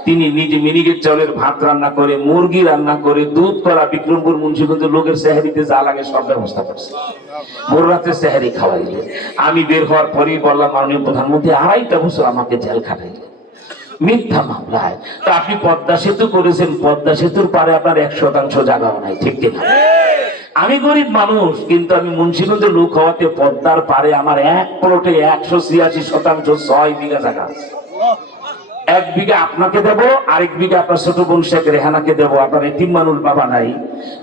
তিনি নিজে মিনিকেট চাউলের ভাত রান্না করে, মুরগি রান্না করে, দুধ করা, বিক্রমপুর মুন্সিগঞ্জের লোকের সেহারিতে যা লাগে সব ব্যবস্থা করছে। ভোর রাতে সেহারি খাওয়াইলে আমি বের হওয়ার পরেই বললাম, মাননীয় প্রধানমন্ত্রী 2.5 বছর আমাকে জেল খাটাইলে মিথ্যা মামলায়। তা আপনি পদ্মা সেতু করেছেন, পদ্মা সেতুর পারে আপনার 1% জায়গাও নাই, ঠিক কিনা? আমি গরিব মানুষ, কিন্তু আমি মুন্সিগঞ্জের লোক হওয়াতে পদ্মার পারে আমার এক প্লটে 186% 6 বিঘা জায়গা আছে। 1 বিঘা আপনাকে দেবো, আরেক বিঘা আপনার ছোট বোন শেখ রেহানাকে দেবো। আপনার এতিম মানুষ বাবা নাই,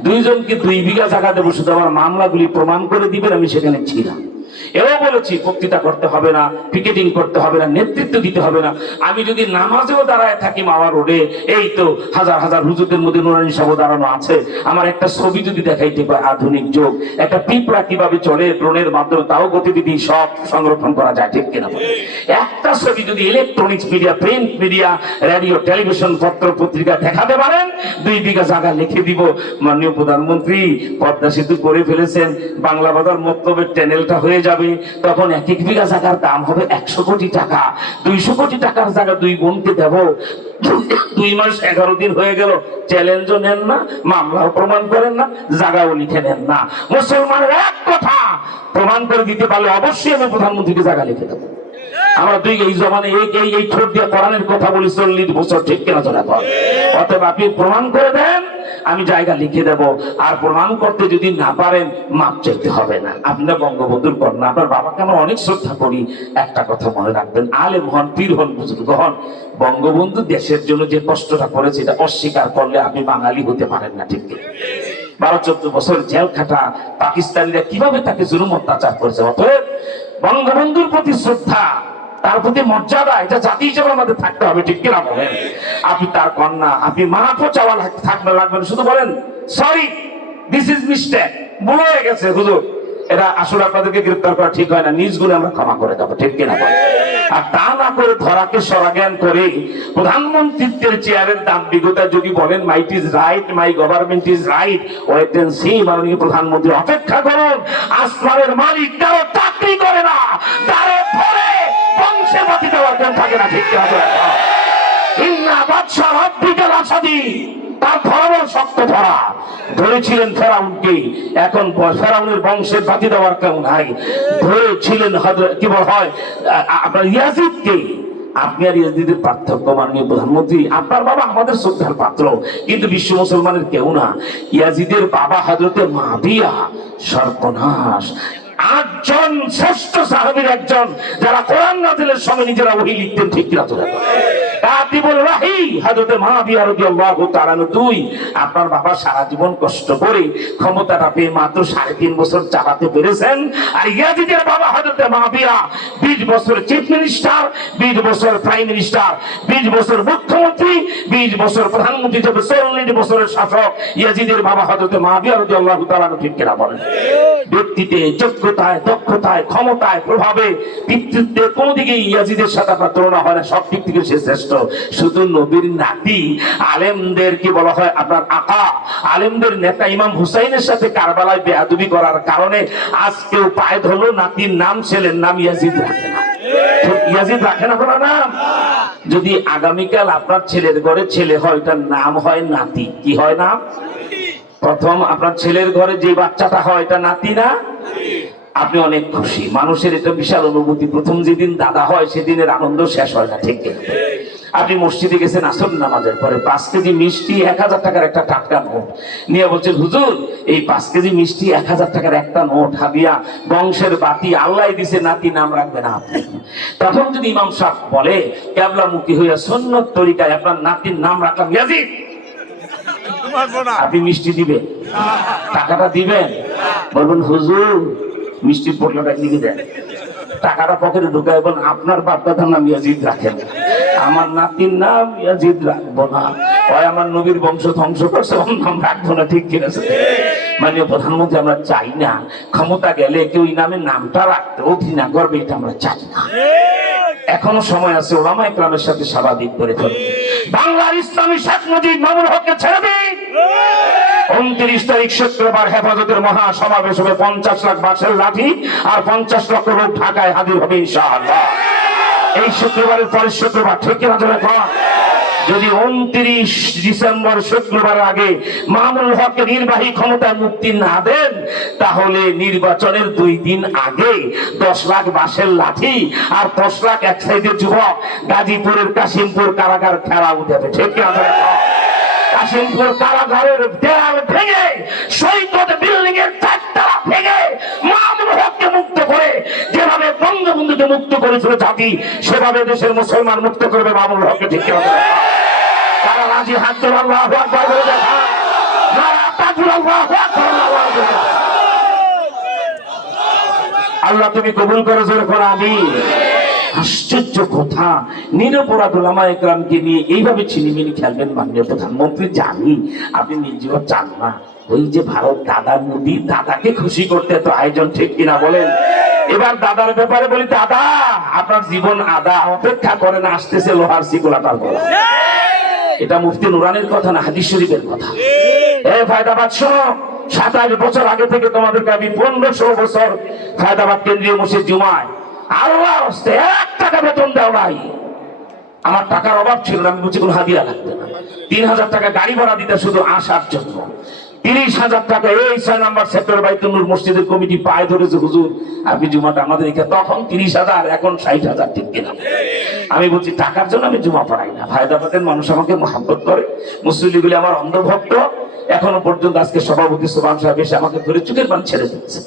2 জনকে 2 বিঘা জায়গা দেবো, শুধু আমার মামলাগুলি প্রমাণ করে দিবেন আমি সেখানে ছিলাম। এও বলেছি বক্তৃতা করতে হবে না, পিকেটিং করতে হবে না, নেতৃত্ব দিতে হবে না। আমি যদি নামাজেও দাঁড়ায় থাকি মাওয়া রোডে, এই তো হাজার হাজার হুজুরদের মধ্যে নুরানি সব দাঁড়ানো আছে, আমার একটা ছবি যদি দেখাইতে পারে, আধুনিক যুগ, একটা পিঁপড়া কিভাবে চলে ড্রোনের মাধ্যমে, তাও গতিবিধি সব সংরক্ষণ করা যায়, ঠিক কিনা? একটা ছবি যদি electronics media, print media, radio, television, পত্র পত্রিকা দেখাতে পারেন, 2 বিঘা জায়গা লিখে দিব, মাননীয় প্রধানমন্ত্রী পদ্মা সেতু করে ফেলেছেন, বাংলা বাজার মতলবের চ্যানেলটা হয়ে যাবে, তখন 1 বিঘা জায়গার দাম হবে 100 কোটি টাকা। 200 কোটি টাকার জায়গা 2 বোনকে দেব। 2 মাস 11 দিন হয়ে গেল, চ্যালেঞ্জও নেন না, মামলাও প্রমাণ করেন না, জায়গাও লিখে নেন না। মুসলমানের এক কথা প্রমাণ করে দিতে পারলে অবশ্যই আমি প্রধানমন্ত্রীকে জায়গা লিখে দেবো। আমরা এই জমানে এই ঠোঁট দিয়ে কোরআনের কথা বলি 40 বছর, ঠিক কিনা? অতএব আপনি প্রমাণ করে দেন, আমি জায়গা লিখে দেব। আর প্রমাণ করতে যদি না পারেন, মাপ চাইতে হবে না। আপনার বঙ্গবন্ধুর কন্যা, আপনার বাবাকে আমরা অনেক শ্রদ্ধা করি। একটা কথা মনে রাখবেন, আলেম হন, পীর হন, বুজুর্গ হন, বঙ্গবন্ধু দেশের জন্য যে কষ্টটা করেছে এটা অস্বীকার করলে আপনি বাঙালি হতে পারেন না, ঠিক কিনা? 12-14 বছর জেল খাটা পাকিস্তানিরা কিভাবে তাকে জুলুম অত্যাচার করেছে। অতএব বঙ্গবন্ধুর প্রতি শ্রদ্ধা, তার প্রতি মর্যাদা, এটা জাতি হিসেবে আমাদের থাকতে হবে, ঠিক কিনা বলেন? আপনি তার কন্যা, আপনি মাফও চাওয়া থাকবে লাগবেন, শুধু বলেন সরি, দিস ইজ মিস্টেক, ভুল হয়ে গেছে হুজুর, এটা আসলে আপনাদেরকে গ্রেফতার করা ঠিক হয় না, নিজ গুণে আমরা ক্ষমা করে দেবো, ঠিক কিনা বলেন? আর তা না করে ধরাকে সরাজ্ঞান করে প্রধানমন্ত্রীত্বের চেয়ারের দাম্ভিকতা যদি বলেন might is right, my government is right, wait and see. মাননীয় প্রধানমন্ত্রী অপেক্ষা করুন, আসমানের মালিক কারো চাকরি করে না, তারে ধরে বংশে বাতি দেওয়ার কেন থাকে না, ঠিক কিনা বলেন? ইন্না বাদশা রব্বিকাল আসাদি, তার ধরানো শক্ত ধরা, ধরেছিলেন ফেরাউনকে, এখন ফেরাউনের বংশের বাতি দেওয়ার কেউ নাই। ধরেছিলেন কি বল হয় আপনার ইয়াজিদকে। আপনি আর ইয়াজিদের পার্থক্য, মাননীয় প্রধানমন্ত্রী, আপনার বাবা আমাদের শ্রদ্ধার পাত্র, কিন্তু বিশ্ব মুসলমানের কেউ না। ইয়াজিদের বাবা হযরতে মুআবিয়া, সর্বনাশ। 8 জন শ্রেষ্ঠ সাহাবীর একজন, যারা কোরআন নাযিলের সময় নিজেরা ওহী লিখতেন, ঠিক কিনা? কাতিবুল ওহী হযরত মুআবিয়া রাদিয়াল্লাহু তাআলা 2। আপনার বাবা সারা জীবন কষ্ট করে ক্ষমতাটা পেয়ে মাত্র 3.5 বছর চালাতে পেরেছেন। আর ইয়াজিদের বাবা হযরত মুআবিয়া 20 বছর চিফ মিনিস্টার, 20 বছর প্রাইম মিনিস্টার, 20 বছর মুখ্যমন্ত্রী, 20 বছর প্রধানমন্ত্রী, 40 বছরের শাসক ইয়াজিদের বাবা হযরত মুআবিয়া রাদিয়াল্লাহু তাআলা, ঠিক কিনা বলেন? ব্যক্তিতে, যোগ্যতায়, দক্ষতায়, ক্ষমতায়, প্রভাবে, পিতৃত্বে কোন দিকেই ইয়াজিদের সাথে আপনার তুলনা হয় না, সব দিক থেকে সে শ্রেষ্ঠ। শুধু নবীর নাতি, আলেমদের কি বলা হয় আপনার আকা, আলেমদের নেতা ইমাম হুসাইনের সাথে কারবালায় বেয়াদবি করার কারণে আজকেও পায়ে ধরলো, নাতির নাম, ছেলের নাম ইয়াজিদ রাখে না। ইয়াজিদ রাখে না কোনো নাম। যদি আগামীকাল আপনার ছেলের ঘরে ছেলে হয়, তার নাম হয় নাতি, কি হয় নাম? প্রথম আপনার ছেলের ঘরে যে বাচ্চাটা হয়, এটা নাতি না? আপনি অনেক খুশি, মানুষের এটা বিশাল অনুভূতি। প্রথম যেদিন দাদা হয় সেদিনের আনন্দ শেষ হয় না, ঠিক কিনা? আপনি মসজিদে গেছেন আসর নামাজের পরে, 5 কেজি মিষ্টি 1000 টাকার একটা টাটকা নোট নিয়ে বলছেন, হুজুর এই 5 কেজি মিষ্টি 1000 টাকার একটা নোট, হাদিয়া, বংশের বাতি, আল্লাহ দিছে, নাতি নাম রাখবে না আপনি। তখন যদি ইমাম সাহেব বলে কেবলামুখী হইয়া সুন্নত তরিকায় আপনার নাতির নাম রাখলাম ইয়াজিদ, আপনি মিষ্টি দিবেন, টাকাটা দিবেন, বলবেন হুজুর মিষ্টির পোটলাটা লিখে দেন, টাকাটা পকেটে ঢুকায় বলেন আপনার বাপদাদার নাম ইয়াজিদ রাখেন, আমার নাতির নাম ইয়াজিদ রাখবো না, হয় আমার নবীর বংশ ধ্বংস করছে ওর নাম রাখবো না। ঠিক কিনা? মাননীয় প্রধানমন্ত্রী, আমরা চাই না ক্ষমতা গেলে কেউ নামে নামটা রাখতে ঘৃণা করবে, এটা আমরা চাই না। এখনো সময় আছে, ওলামা ইকরামের সাথে স্বাভাবিক করে ফেলবে। বাংলার ইসলামী শেখ মুজিব মামুনুল হককে ছেড়ে দিন। 29 তারিখ শুক্রবার হেফাজতের মহা সমাবেশ হবে, 50 লাখ বাঁশের লাঠি আর 50 লক্ষ লোক ঢাকায় হাজির হবে ইনশাআল্লাহ। এই শুক্রবারের পরের শুক্রবার, ঠিক কিনা জোরে কন? যদি 29 ডিসেম্বর শুক্রবার আগে মামুনুল হককে নির্বাহী ক্ষমতায় মুক্তি না দেন, তাহলে নির্বাচনের 2 দিন আগে 10 লাখ বাঁশের লাঠি আর 10 লাখ এক সাইডের যুবক গাজীপুরের কাশিমপুর কারাগার খেলা উঠেছে। ঠিক কিনা? কাশিমপুর কারাগারের দেয়াল ভেঙে, সৈকত বিল্ডিং এর 4 তলা ভেঙে মামুনুল হককে মুক্ত করে যেভাবে বঙ্গবন্ধুকে মুক্ত করেছিল জাতি, সেভাবে দেশের মুসলমান মুক্ত করবে মামুনুল হককে। ঠিক কিনা? তারা রাজি? হাত তোলা, আল্লাহু আকবার বলে দেখা। আল্লাহ তুমি কবুল করো, জোরে করো আমিন। আশ্চর্য কথা, নিরপরাধ উলামা ইকরামকে নিয়ে এইভাবে ছিনিমিনি খেলবেন মাননীয় প্রধানমন্ত্রী? জানি আপনি নিজেও চান না। ওই যে ভারত দাদা মোদী, দাদাকে খুশি করতে তো আয়োজন, ঠিক কিনা বলেন? এবার দাদার ব্যাপারে বলি, দাদা আপনার জীবন আদা, অপেক্ষা করেন, আসতেছে লোহার শিকলাটার বলা। এটা মুফতি নুরানির কথা না, হাদিস শরীফের কথা। ফায়দাবাদ শোনো, 27 বছর আগে থেকে তোমাদেরকে আমি 1500 বছর ফায়দাবাদ কেন্দ্রীয় মসজিদ জুমায় আল্লাহর হস্তে 1 টাকা বেতন দেও নাই। আমার টাকার অভাব ছিল না, আমি বলছি কোনো হাদিয়া লাগবে না। 3000 টাকা গাড়ি ভাড়া দিতে শুধু আসার জন্য, 30,000 টাকা এই 6 নম্বর সেক্টর বাইতুল নূর মসজিদের কমিটি পায় ধরেছে, হুজুর আপনি জুমাটা আমাদের এখানে। তখন 30,000, এখন 60,000। ঠিক কিনা? আমি বলছি টাকার জন্য আমি জুমা পড়াই না। ফায়দাবাদের মানুষ আমাকে মহব্বত করে, মুসল্লিগুলি আমার অন্ধভক্ত। এখনো পর্যন্ত আজকে সভাপতি সুবহান সাহেব এসে আমাকে ধরে চোখের পানি ছেড়ে দিচ্ছে।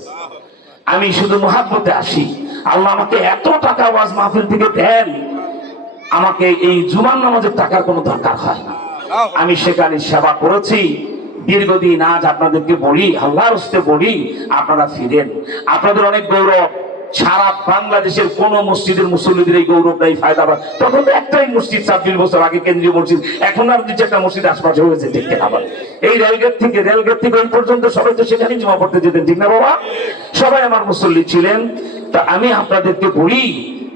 আমি শুধু মহব্বতে আসি। আল্লাহ আমাকে এত টাকা ওয়াজ মাহফিল থেকে দেন, আমাকে এই জুমার নামাজের টাকার কোনো দরকার হয় না। আমি সেখানে সেবা করেছি দীর্ঘদিন। আজ আপনাদেরকে বলি, আল্লাহর হস্তে বলি, আপনারা ফিরেন। আপনাদের অনেক গৌরব। সারা বাংলাদেশের কোন মসজিদের মুসল্লিদের এই গৌরব নাই ফায়দাবাদ। তখন তো একটাই মসজিদ, 26 বছর আগে কেন্দ্রীয় মসজিদ, এখন আর 2-4টা মসজিদ আশপাশে হয়েছে। ঠিক কিনা? আবার এই রেলগেট থেকে ওই পর্যন্ত সবাই তো সেখানেই জমা পড়তে যেতেন। ঠিক না বাবা? সবাই আমার মুসল্লি ছিলেন। তা আমি আপনাদেরকে বলি,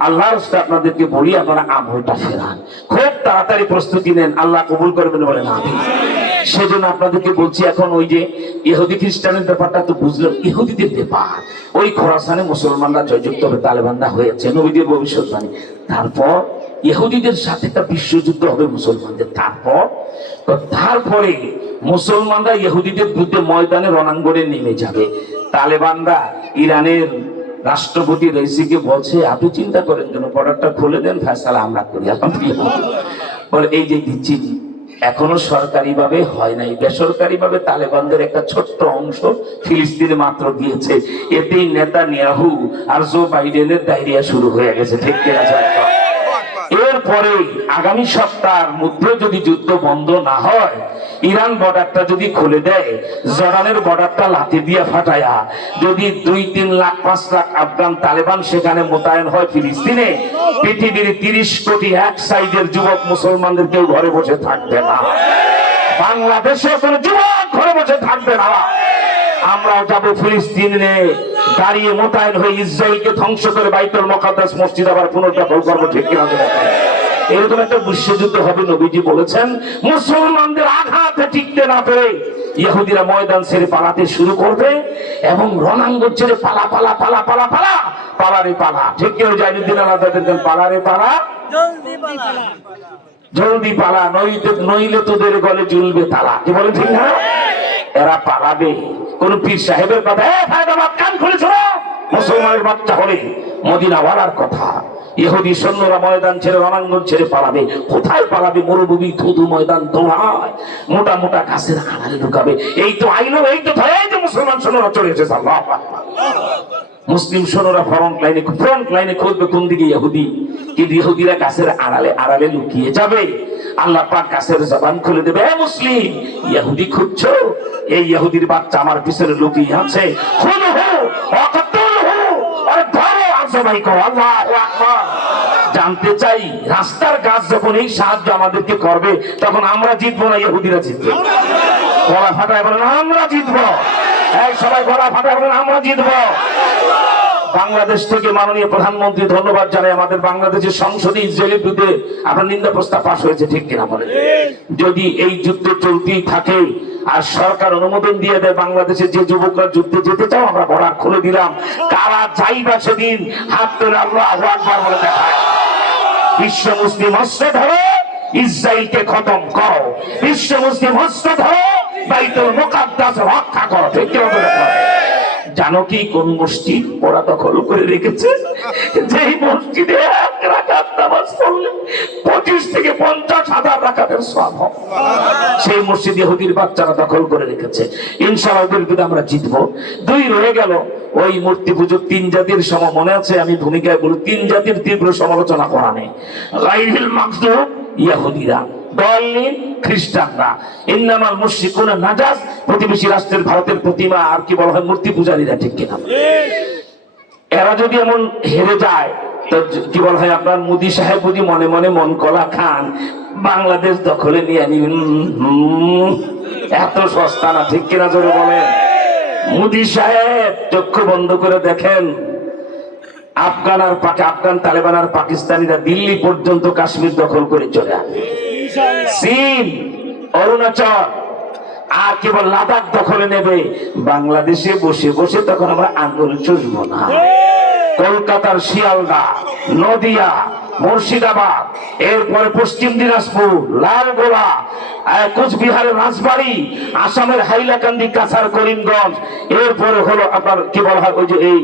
আল্লাহর রাস্তায় আপনাদেরকে বলি, আপনারা আমলটা ফেরান, খুব তাড়াতাড়ি প্রস্তুতি নেন, আল্লাহ কবুল করবেন বলেন আমিন। সেজন্য আপনাদেরকে বলছি, এখন ওই যে ইহুদি খ্রিস্টানের ব্যাপারটা তো বুঝলেন, ইহুদিদের ব্যাপার। ওই খোরাসানে মুসলমানরা জয়যুক্ত হবে, তালেবানরা হয়েছে, নবীদের ভবিষ্যৎবাণী। তারপর ইহুদিদের সাথে একটা বিশ্বযুদ্ধ হবে মুসলমানদের। তারপরে মুসলমানরা ইহুদিদের বিরুদ্ধে ময়দানে রণাঙ্গনে নেমে যাবে। তালেবানরা ইরানের রাষ্ট্রপতি রইসিকে বলছে, আপনি চিন্তা করেন যেন বর্ডারটা খুলে দেন, ফয়সালা আমরা করি। বলে এই যে দিচ্ছি, এখনো সরকারি ভাবে হয় নাই, বেসরকারি ভাবে তালেবানদের একটা ছোট্ট অংশ ফিলিস্তিনে মাত্র দিয়েছে। এতেই নেতানিয়াহু আর জো বাইডেনের ডায়রিয়া শুরু হয়ে গেছে। ঠিক কিনা? এরপরে আগামী সপ্তাহের মধ্যে যদি যুদ্ধ বন্ধ না হয়, ইরান বর্ডারটা যদি খুলে দেয়, জর্ডানের বর্ডারটা লাথি দিয়ে ফাটায়া যদি 2-3 লাখ 5 লাখ আফগান তালেবান সেখানে মোতায়েন হয় ফিলিস্তিনে, পৃথিবীর 30 কোটি এক সাইজের যুবক মুসলমানদের কেউ ঘরে বসে থাকবে না। বাংলাদেশে কোনো যুবক ঘরে বসে থাকবে না। আমরাও যাবো ফিলিস্তিনে, দাঁড়িয়ে মোতায়েন হয়ে ইসরায়েলকে ধ্বংস করে বাইতুল মুকাদ্দাস মসজিদ আবার পুনর্দখল করবো। ঠিক কিনা? এরকম একটা বিশ্বযুদ্ধ হবে। নবীজি বলেছেন, মুসলমানদের আঘাতে টিকতে না পেরে ইহুদিরা ময়দান ছেড়ে পালাতে শুরু করবে এবং রণাঙ্গন ছেড়ে পালা পালা পালা পালা পালা পালারে পালা। ঠিক কেউ জাইনুদ্দিন আলাদা দেখবেন, পালারে পালা, জলদি পালা, নইলে তোদের গলে ঝুলবে তালা। কি বলেন? ঠিক না? এরা পালাবে। কোন পীর সাহেবের কথা ফায়দাবাদ কান খুলে শোনো, মুসলমানের বাচ্চা হলে মদিনাওয়ালার কথা। ইহুদি সৈন্যরা ময়দান ছেড়ে রণাঙ্গন ছেড়ে পালাবে। কোথায় পালাবে? মরুভূমি, ধুধু ময়দান, দৌড়ায়, মোটা মোটা গাছের আড়ালে ঢুকাবে। এই তো আইলো, এই তো মুসলমান সৈন্যরা চলে এসেছে। আল্লাহু আকবার। মুসলিম সৈন্যরা ফ্রন্ট লাইনে খুঁজবে কোন দিকে ইহুদি, কিন্তু ইহুদিরা গাছের আড়ালে লুকিয়ে যাবে আল্লাহ পাক গাছের জবান খুলে দেবে, এ মুসলিম ইহুদি খুঁজছো, এই ইহুদির বাচ্চা আমার পিছনে লুকিয়ে আছে, জানতে চাই রাস্তার কাজ যখন এই সাহায্য আমাদেরকে করবে তখন আমরা জিতবো না ইহুদিরা জিতবে? গলা ফাটায় বলেন আমরা জিতবো, এই সবাই গলা ফাটায় বলেন আমরা জিতবো। বাংলাদেশ থেকে মাননীয় প্রধানমন্ত্রী ধন্যবাদ জানাই, আমাদের বাংলাদেশের সংসদে ইসরায়েলের বিরুদ্ধে আপনার নিন্দা প্রস্তাব পাশ হয়েছে, ঠিক কিনা বলেন? যদি এই যুদ্ধ চলতেই থাকে আর সরকার অনুমোদন দিয়ে দেয়, বাংলাদেশের যে যুবকরা যুদ্ধে যেতে চাও আমরা বর্ডার খুলে দিলাম, কারা যাইবা সেদিন হাত তুলে আল্লাহু আকবার বলে দেখায়। বিশ্ব মুসলিম অস্ত্র ধরো, ইসরায়েলকে খতম করো, বিশ্ব মুসলিম অস্ত্র ধরো, বাইতুল মুকাদ্দাস রক্ষা করো, ঠিক কিনা বলে দেখায়। জানো কি কোন মসজিদ ওরা দখল করে রেখেছে? যেই মসজিদে এক রাকাত নামাজ পড়লে 25 থেকে 50,000 রাকাতের সওয়াব হয়, সেই মসজিদ ইহুদির বাচ্চারা দখল করে রেখেছে। ইনশাআল্লাহ ওদের বিরুদ্ধে আমরা জিতবো। দুই রয়ে গেল ওই মূর্তি পুজো, তিন জাতির সময় মনে আছে আমি ভূমিকায় বলি, তিন জাতির তীব্র সমালোচনা করা নেই। গায়রুল মাগদুব ইহুদিরা, দলিল খ্রিস্টানরা, ইন্নামাল মুশরিকুনা নাজাস প্রতিবেশী রাষ্ট্রের ভারতের প্রতিমা আর কি বলা হয় মূর্তি পূজারীরা, ঠিক কিনা? এরা যদি এমন হেরে যায় তো কি বলা হয় আপনার মোদী সাহেব যদি মনে মনে মন কলা খান বাংলাদেশ দখলে নিয়ে নিবেন, এত সস্তা না, ঠিক কিনা জোরে বলেন? মোদী সাহেব চক্ষু বন্ধ করে দেখেন, আফগান তালেবান আর পাকিস্তানিরা দিল্লি পর্যন্ত কাশ্মীর দখল করে চলে আসে, চীন অরুণাচল আর কেবল লাদাখ দখলে নেবে। বাংলাদেশে বসে বসে তখন আমরা আঙুল চুষবো না। কলকাতার শিয়ালদা, নদিয়া, মুর্শিদাবাদ, এরপরে পশ্চিম দিনাজপুর, লালগোলা, কোচবিহারের রাজবাড়ী, আসামের হাইলাকান্দি, কাছাড়, করিমগঞ্জ, এরপরে হলো আপনার কি বলা হয় ওই যে এই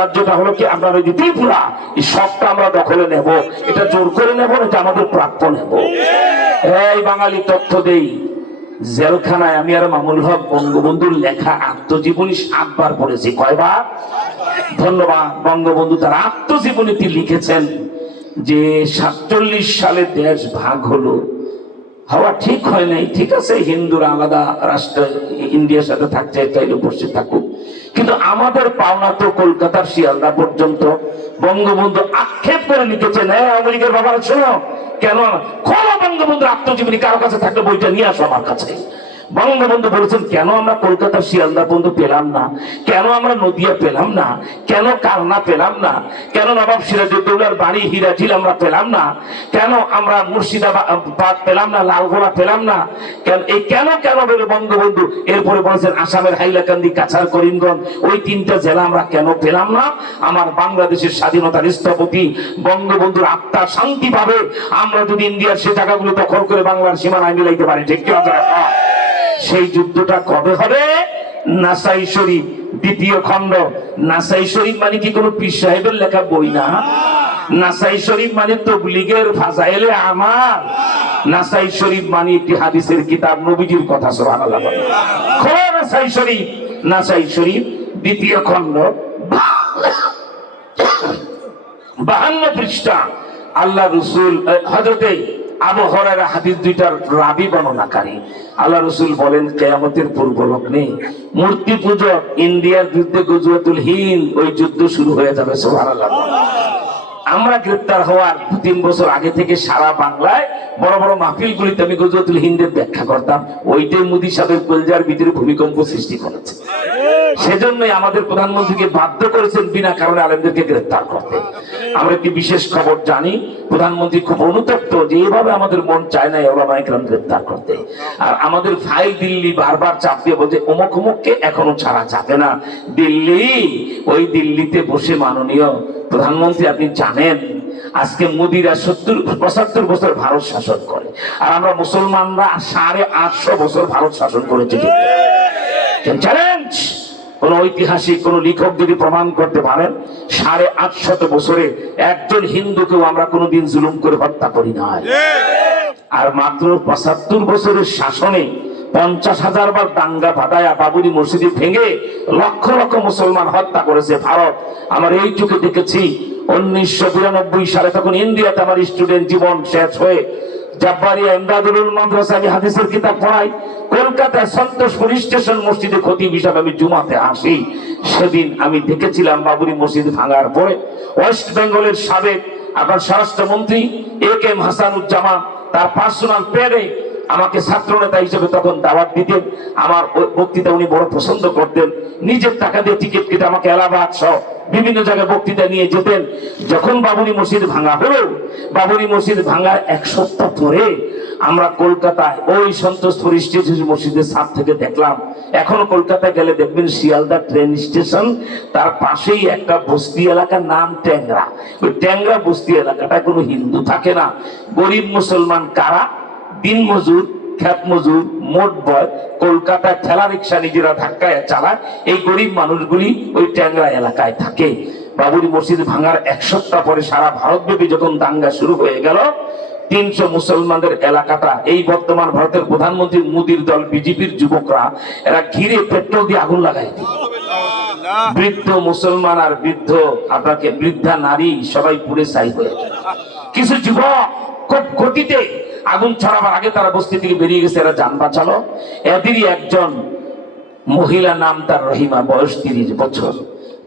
রাজ্যটা হলো কি আপনার ওই যে ত্রিপুরা, এই সবটা আমরা দখলে নেব। এটা জোর করে নেব, এটা আমাদের প্রাপ্য নেব। এই বাঙালি তথ্য দেই, জেলখানায় আমি আর মামুল হক বঙ্গবন্ধুর লেখা আত্মজীবনী 7 বার পড়েছি। কয়বার? ধন্যবাদ। বঙ্গবন্ধু তার আত্মজীবনীতে লিখেছেন যে 47 সালে দেশ ভাগ হলো, হওয়া ঠিক হয় নাই, ঠিক আছে, হিন্দুরা আলাদা রাষ্ট্র ইন্ডিয়ার সাথে থাকছে, চাইলে বসে থাকুক, কিন্তু আমাদের পাওনা তো কলকাতার শিয়ালদা পর্যন্ত। বঙ্গবন্ধু আক্ষেপ করে লিখেছেন, হ্যাঁ আমেরিকার বাবারা শোনো, কেন খোলা বঙ্গবন্ধুর আত্মজীবনী কারো কাছে থাকলে বইটা নিয়ে আসো আমার কাছে। বঙ্গবন্ধু বলেছেন কেন আমরা কলকাতার শিয়ালদা পর্যন্ত পেলাম না, কেন আমরা নদিয়া পেলাম না, কেন কালনা পেলাম না, কেন নবাব সিরাজউদ্দৌলার বাড়ি হিরাঝিল আমরা পেলাম না, কেন আমরা মুর্শিদাবাদ পেলাম না, লালগোলা পেলাম না, কেন বলে বঙ্গবন্ধু এরপরে বলেছেন আসামের হাইলাকান্দি, কাছাড়, করিমগঞ্জ, ওই 3টা জেলা আমরা কেন পেলাম না? আমার বাংলাদেশের স্বাধীনতার স্থপতি বঙ্গবন্ধুর আত্মা শান্তি পাবে আমরা যদি ইন্ডিয়ার সে জায়গাগুলো দখল করে বাংলার সীমানায় মিলাইতে পারি, ঠিক কি? সেই যুদ্ধটা কবে হবে? নাসাই শরীফ 2য় খণ্ড। নাসাই শরীফ মানে কি কোনো পীর সাহেবের লেখা বই না। নাসাই শরীফ মানে তাবলীগের ফাজাইলে আমাল। নাসাই শরীফ মানে একটি হাদিসের কিতাব, নবীজির কথা। সুবহানাল্লাহ। খোলা নাসাই শরীফ, নাসাই শরীফ 2য় খণ্ড 52 পৃষ্ঠা। আল্লাহ রাসূল হযরতে আবু হুরায়রা হাদিস 2টার রাবি বর্ণনাকারী। আল্লাহ রাসূল বলেন কিয়ামতের পূর্ব লগ্নে মূর্তি পূজক ইন্ডিয়ার বিরুদ্ধে গজওয়াতুল হিন্দ ওই যুদ্ধ শুরু হয়ে যাবে। সুবহানাল্লাহ। আমরা গ্রেফতার হওয়ার 2-3 বছর আগে থেকে সারা বাংলায় বড় বড় মাহফিলগুলিতে আমি গজওয়াতুল হিন্দের ব্যাখ্যা করতাম। ওইটাই মোদী সাহেবের কলজার ভিতরে ভূমিকম্প সৃষ্টি করেছে। সেজন্যই আমাদের প্রধানমন্ত্রীকে বাধ্য করেছেন বিনা কারণে আলেমদেরকে গ্রেফতার করতে। আমরা একটি বিশেষ খবর জানি, প্রধানমন্ত্রী খুব অনুতপ্ত যে এভাবে আমাদের মন চায় না ওলামায়ে কেরাম গ্রেফতার করতে। আর আমাদের ফাইল দিল্লি বারবার চাপ দিয়ে বলছে অমুক অমুককে এখনো ছাড়া যাবে না। ওই দিল্লিতে বসে মাননীয় প্রধানমন্ত্রী আপনি জানেন আজকে মোদীরা 70-75 বছর ভারত শাসন করে, আর আমরা মুসলমানরা 850 বছর ভারত শাসন করেছি। চ্যালেঞ্জ কোন ঐতিহাসিক কোন লেখক যদি প্রমাণ করতে পারেন 850 বছরে একজন হিন্দুকেও আমরা কোনোদিন জুলুম করে হত্যা করি না। আর মাত্র 75 বছরের শাসনে 50,000 বার দাঙ্গা বাঁধায়া বাবরি মসজিদ ভেঙে লক্ষ লক্ষ মুসলমান হত্যা করেছে ভারত। আমার এই চোখে দেখেছি 1992 সালে, তখন ইন্ডিয়াতে আমার স্টুডেন্ট জীবন শেষ হয়ে জাব্বারিয়া ইমদাদুল মাদ্রাসা আমি হাদিসের কিতাব পড়াই। কলকাতায় সন্তোষপুর স্টেশন মসজিদে খতিব হিসাবে আমি জুমাতে আসি। সেদিন আমি দেখেছিলাম বাবরি মসজিদ ভাঙার পরে ওয়েস্ট বেঙ্গলের সাবেক আপনার স্বরাষ্ট্রমন্ত্রী AK হাসানুজ্জামান তার পার্সোনাল প্যাডে আমাকে ছাত্র নেতা হিসেবে তখন দাওয়াত দিতেন। আমার বক্তৃতা উনি বড় পছন্দ করতেন। নিজের টাকা দিয়ে টিকিট কেটে আমাকে এলাহাবাদ সহ বিভিন্ন জায়গায় বক্তৃতা নিয়ে যেতেন। যখন বাবরি মসজিদ ভাঙা হলো, বাবরি মসজিদ ভাঙার 1 সপ্তাহ পরে আমরা কলকাতায় ওই সন্তোষপুর স্টেশন মসজিদের ছাদ থেকে দেখলাম, এখনো কলকাতায় গেলে দেখবেন শিয়ালদা ট্রেন স্টেশন, তার পাশেই একটা বস্তি এলাকার নাম ট্যাংরা। ওই ট্যাংরা বস্তি এলাকাটা কোনো হিন্দু থাকে না, গরিব মুসলমান কারা, দিন মজুর, খ্যাত মজুর, মোট বয়, কলকাতায় ঠেলা রিক্সা নিজেরা ধাক্কায় চালায়, এই গরিব মানুষগুলি ওই ট্যাংরা এলাকায় থাকে। বাবরি মসজিদ ভাঙার 1 সপ্তাহ পরে সারা ভারতব্যাপী যখন দাঙ্গা শুরু হয়ে গেল, 300 মুসলমানদের এলাকাটা, এই বর্তমান ভারতের প্রধানমন্ত্রী মোদীর দল বিজেপির যুবকরা এরা ঘিরে পেট্রোল দিয়ে আগুন লাগাই দিল। বৃদ্ধ মুসলমান আর আপনাকে বৃদ্ধা নারী সবাই পুড়ে ছাই হয়ে গেল। কিছু যুবক খুব গতিতে আগুন ছড়াবার আগে তারা বস্তি থেকে বেরিয়ে গেছে, এরা যান বাঁচালো। এদেরই একজন মহিলা, নাম তার রহিমা, বয়স 30 বছর।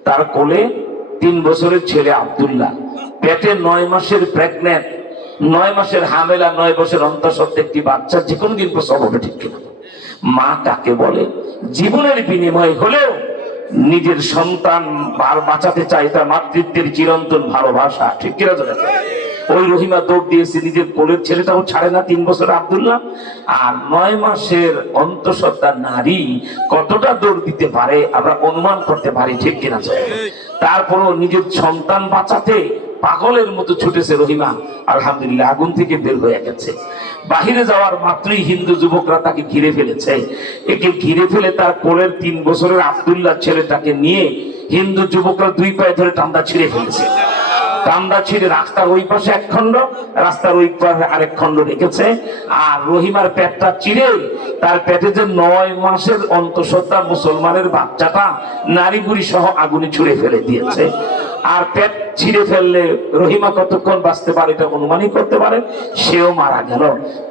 তার কোলে 3 বছরের ছেলে আব্দুল্লাহ, পেটে 9 মাসের প্রেগনেন্ট, 9 মাসের হামেলা, 9 বছর অন্তঃসত্ত্বা একটি বাচ্চা যে কোনো দিন প্রসব হবে, ঠিক কিনা? মা কাকে বলে? জীবনের বিনিময় হলেও নিজের সন্তান বাঁচাতে চায়, তার মাতৃত্বের চিরন্তন ভালোবাসা, ঠিক কিনা? ওই রহিমা দৌড় দিয়েছে, নিজের কোলের ছেলেটাও ছাড়ে না, 3 বছর আব্দুল্লাহ। আর 9 মাসের অন্তঃসত্ত্বা নারী কতটা দৌড় দিতে পারে আমরা অনুমান করতে পারি, ঠিক কিনা? তারপরও নিজের সন্তান বাঁচাতে পাগলের মতো ছুটেছে রহিমা। আলহামদুলিল্লাহ আগুন থেকে বের হয়ে গেছে। বাহিরে যাওয়ার মাত্রই হিন্দু যুবকরা তাকে ঘিরে ফেলেছে। একে ঘিরে ফেলে তার কোলের 3 বছরের আব্দুল্লাহ ছেলেটাকে নিয়ে হিন্দু যুবকরা 2 পায়ে ধরে টান্দা ছিঁড়ে ফেলেছে। টান্দা ছিঁড়ে রাস্তার ওই পাশে 1 খণ্ড, রাস্তার ওই পাশে আরেক খণ্ড রেখেছে। আর রহিমার পেটটা চিরে তার পেটে যে 9 মাসের অন্তঃসত্ত্বা মুসলমানের বাচ্চাটা নারী বুড়ি সহ আগুনে ছুঁড়ে ফেলে দিয়েছে। আর পেট ছিঁড়ে ফেললে রহিমা কতক্ষণ বাঁচতে পারে এটা অনুমানই করতে পারে, সেও মারা গেল।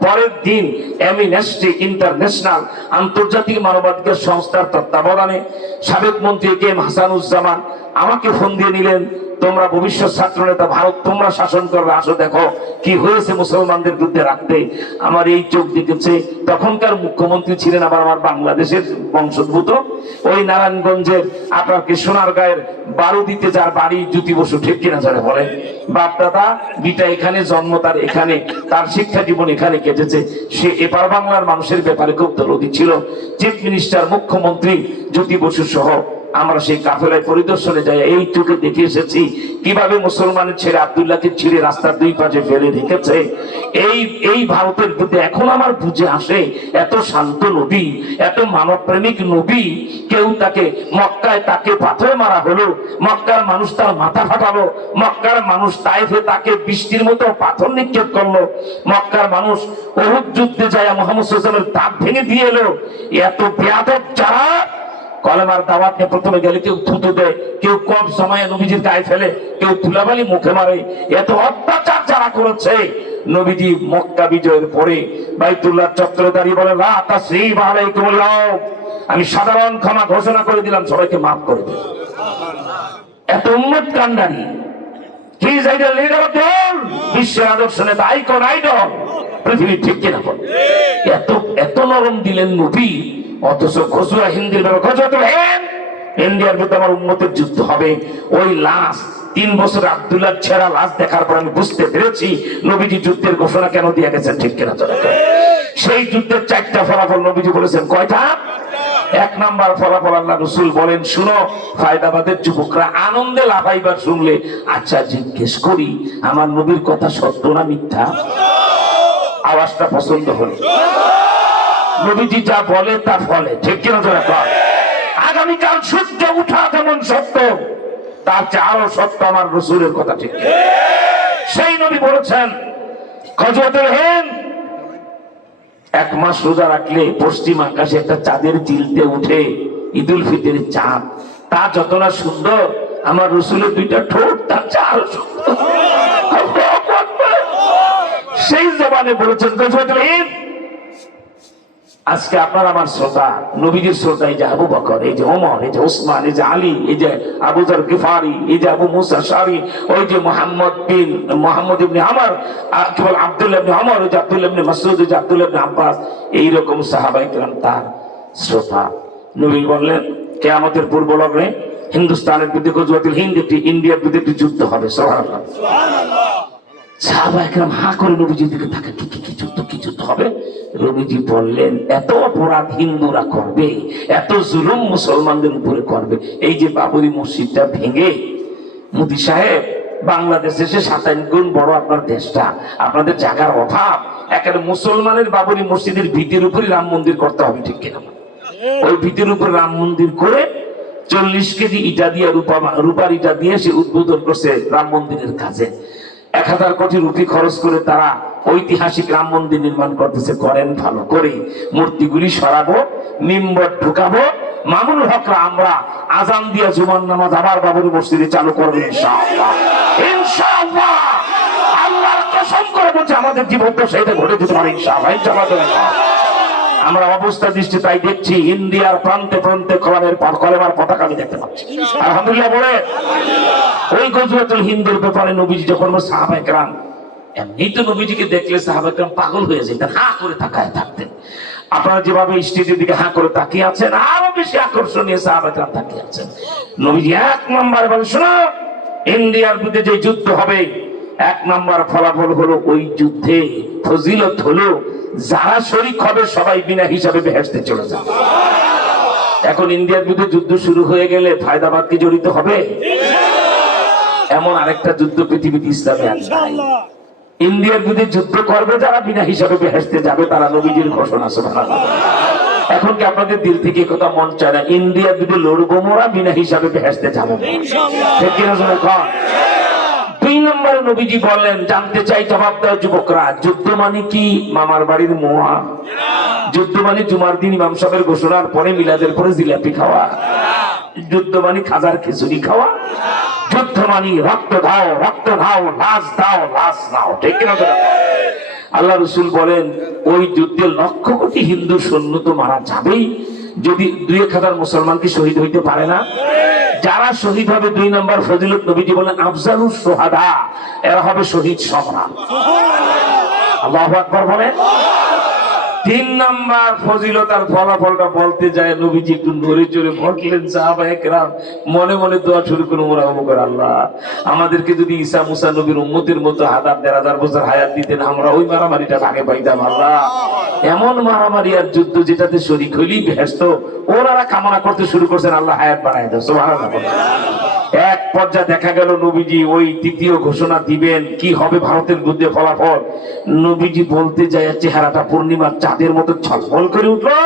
পরের দিন অ্যামনেস্টি ইন্টারন্যাশনাল, আন্তর্জাতিক মানবাধিকার সংস্থার তত্ত্বাবধানে সাবেক মন্ত্রী AK হাসানুজ্জামান আমাকে ফোন দিয়ে নিলেন, তোমরা ভবিষ্যৎ ছাত্র নেতা, ভারত তোমরা শাসন করবে, আসো দেখো কি হয়েছে মুসলমানদের বিরুদ্ধে রাখতে। আমার এই চোখ দেখেছে। তখনকার মুখ্যমন্ত্রী ছিলেন আবার আমার বাংলাদেশের বংশোদ্ভূত, ওই নারায়ণগঞ্জের আপনার সোনারগাঁয়ের বারুদিতে যার বাড়ি জ্যোতি বসু, ঠিক কিনা যারা বলেন? বাপ দাদা বিটা এখানে জন্ম, তার এখানে, তার শিক্ষা জীবন এখানে কেটেছে। সে এপার বাংলার মানুষের ব্যাপারে খুব দরদি ছিল। চিফ মিনিস্টার, মুখ্যমন্ত্রী জ্যোতি বসু সহ আমরা সেই কাফেলায় পরিদর্শনে যাই, এই চোখে দেখে এসেছি কিভাবে মুসলমানের ছেলে আব্দুল্লাহকে ছিঁড়ে রাস্তার 2 পাশে ফেলে রেখেছে। এই ভারতের প্রতি এখন আমার বুঝে আসে, এত শান্ত নবী, এত মানব প্রেমিক নবী, কেউ তাকে মক্কায় তাকে পাথরে মারা হলো, মক্কার মানুষ তার মাথা ফাটালো, মক্কার মানুষ তাইফে তাকে বৃষ্টির মতো পাথর নিক্ষেপ করলো, মক্কার মানুষ উহুদ যুদ্ধে যায় মুহাম্মদ সাল্লাল্লাহু আলাইহি ওয়াসাল্লামের দাঁত ভেঙে দিয়ে এলো। এত বেয়াদব যারা কলেমার দাওয়াত নিয়ে প্রথমে গেলে কেউ থুতু দেয়, কেউ কব সময়ে নবীজির গায়ে ফেলে, কেউ ধুলাবালি মুখে মারে, এত অত্যাচার যারা করেছে, নবীজি মক্কা বিজয়ের পরে বাইতুল্লাহ চত্বরে দাঁড়িয়ে বলে, লা তাসরিব আলাইকুমুল্লাহ, আমি সাধারণ ক্ষমা ঘোষণা করে দিলাম, সবাইকে মাফ করে দিলাম। এত উম্মত কান্ডারি, he is idol leader of the world, বিশ্বের আদর্শ নেতা, আইকন, আইডল পৃথিবী, ঠিক কিনা বল? এত নরম দিলেন নবী, অথচ গজওয়া হিন্দের ব্যাপারে, গজওয়াতুল হিন্দ, ইন্ডিয়ার বিরুদ্ধে আমার উম্মতের যুদ্ধ হবে। ওই লাশ 3 বছর আব্দুল্লাহ ছেঁড়া লাশ দেখার পর আমি বুঝতে পেরেছি নবীজি যুদ্ধের ঘোষণা কেন দিয়ে গেছেন, ঠিক কিনা? সেই যুদ্ধের 4টা ফলাফল নবীজি বলেছেন। কয়টা? 1 নাম্বার ফলাফল আল্লাহ রাসূল বলেন, শুনো, ফায়দাবাদের যুবকরা আনন্দে লাফাইবার শুনলে, আচ্ছা জিজ্ঞেস করি আমার নবীর কথা সত্য না মিথ্যা? আওয়াজটা পছন্দ হলো? নবীজি যা বলে তা ফলে, ঠিক কিনা? আগামীকাল সূর্য উঠা যেমন সত্য, তার চেয়ে আরো সত্য আমার রাসূলের কথা, ঠিক কিনা? সেই নবী বলেছেন, গজওয়াতুল হিন্দ 1 মাস রোজা রাখলে পশ্চিম আকাশে একটা চাঁদের চিলতে উঠে, ঈদুল ফিতরের চাঁদ, তা যত না সুন্দর, আমার রাসূলের 2টা ঠোঁট তার চেয়ে আরো সুন্দর। সেই জবানে বলেছেন গজওয়াতুল হিন্দ। আজকে আপনার আমার শ্রোতা, নবীজির শ্রোতা, এই যে আবু বকর, এই যে ওমর, এই যে ওসমান, এই যে আলী, এই যে আবু যর গিফারি, এই যে আবু মুসা শারি, ওই যে মোহাম্মদ ইবনে আমর, কেবল আব্দুল্লাহ ইবনে আমর, ওই যে আব্দুল্লাহ ইবনে মাসউদ, ওই যে আব্দুল্লাহ ইবনে আব্বাস, এইরকম সাহাবায়ে কেরাম তার শ্রোতা। নবী বললেন কিয়ামতের পূর্ব লগ্নে হিন্দুস্তানের বিরুদ্ধে গজওয়াতুল হিন্দ, একটি ইন্ডিয়ার বিরুদ্ধে একটি যুদ্ধ হবে। সুবহানাল্লাহ। সাহাবায়ে কেরাম হা করে নবীজির দিকে তাকায়, কি যুদ্ধ হবে? নবীজি বললেন এত অপরাধ হিন্দুরা করবে, এত জুলুম মুসলমানদের উপরে করবে। এই যে বাবরি মসজিদটা ভেঙে, মোদি সাহেব বাংলাদেশে এসে 27 গুণ বড় আপনার দেশটা, আপনাদের জায়গার অভাব, এখানে মুসলমানের বাবরি মসজিদের ভিতের উপরে রাম মন্দির করতে হবে, ঠিক কিনা? ওই ভিতের উপরে রাম মন্দির করে 40 কেজি ইটা দিয়ে রূপার ইটা দিয়ে সে উদ্বোধন করছে রাম মন্দিরের কাজে। 1000 কোটি রুপি খরচ করে তারা ঐতিহাসিক রাম মন্দির নির্মাণ করতেছে। করেন ভালো করে, মূর্তিগুলি সরাবো, মিম্বর ঢুকাবো, মামুনুল হকরা আমরা আজান দিয়া জুমার নামাজ আবার বাবরি মসজিদে চালু করবে ইনশাআল্লাহ। ইনশাআল্লাহ, আল্লাহর কসম করে বলছে আমাদের জীবন তো সেটা ঘটে যেতে পারে ইনশাআল্লাহ। আমরা অবস্থা দৃষ্টি তাই দেখছি, ইন্ডিয়ার প্রান্তে প্রান্তে কলেমার পতাকা আমি দেখতে পাচ্ছি। আলহামদুলিল্লাহ বলে। ওই গজওয়াতুল হিন্দের ব্যাপারে নবীজি যখন সাহাবায়ে কেরাম, এমনি তো নবীজিকে দেখলে সাহাবায়ে কেরাম পাগল হয়ে যেতেন, হা করে তাকায় থাকতেন। আপনারা যেভাবে স্টেজের দিকে হা করে তাকিয়ে আছেন, আরো বেশি আকর্ষণীয় সাহাবায়ে কেরাম তাকিয়ে আছেন। নবীজি 1 নম্বর বলে, শোনো, ইন্ডিয়ার বিরুদ্ধে যে যুদ্ধ হবে, 1 নম্বর ফলাফল হলো ওই যুদ্ধে ফজিলত হলো যারা শরীক হবে সবাই বিনা হিসাবে বেহেশতে চলে যাবে। এখন ইন্ডিয়ার বিরুদ্ধে যুদ্ধ শুরু হয়ে গেলে ফায়দাবাদ কি জড়িত হবে? এমন আরেকটা যুদ্ধ পৃথিবীতে ইসলামে আছে। ইন্ডিয়ার বিরুদ্ধে যুদ্ধ করবে যারা বিনা হিসাবে বেহেশতে যাবে, তারা নবীজির ঘোষণা। সুবহানাল্লাহ। এখন কি আপনাদের দিল থেকে কথা মন চায় না ইন্ডিয়ার বিরুদ্ধে লড়বো, মোরা বিনা হিসাবে বেহেশতে যাবো? ঠিক কিনা জোরে কন। 2 নম্বরে নবীজি বললেন, জানতে চাই জবাব দাও যুবকরা, যুদ্ধ মানে কি? মামার বাড়ির মোয়া? যুদ্ধ মানে জুমার দিন ইমাম সাহেবের ঘোষণার পরে মিলাদের পরে জিলাপি খাওয়া? যুদ্ধ মানে খাজার খিচুড়ি খাওয়া? যুদ্ধ মানে রক্ত দাও, রক্ত দাও, লাশ দাও, লাশ নাও। ঠিক কিনা? আল্লাহ রাসূল বলেন ওই যুদ্ধে 1,00,000 কোটি হিন্দু সৈন্য তো মারা যাবেই, যদি 2-1000 মুসলমান কি শহীদ হইতে পারে না? যারা শহীদ হবে 2 নম্বর ফজিলত, নবীজি বলেন আফজালুস শুহাদা, এরা হবে শহীদ সম্রাট। আল্লাহু আকবার বলেন। 3 নম্বর ফজিলত আর ফলাফলটা বলতে যায় নবীজি একটু নড়ে চড়ে বললেন, সাহাবায়ে কেরাম মনে মনে দোয়া শুরু করে মোরাকাবা করে, আল্লাহ আমাদেরকে যদি ঈসা মুসা নবীর উম্মতের মতো 1000 বছর হায়াত দিতেন, আমরা ওই মারামারিটা আগে পাইতাম। আল্লাহ এমন মারামারি আর যুদ্ধ যেটাতে শরীক হইলেই বেহেশত, ওনারা কামনা করতে শুরু করছেন, আল্লাহ হায়াত বাড়ায় দাও। সুবহানাল্লাহ। এক পর্যায়ে দেখা গেল নবীজি ওই 3য় ঘোষণা দিবেন, কি হবে ভারতের বিরুদ্ধে ফলাফল। নবীজি বলতে যায় চেহারাটা পূর্ণিমার চাঁদের মতো ঝলমল করে উঠলো।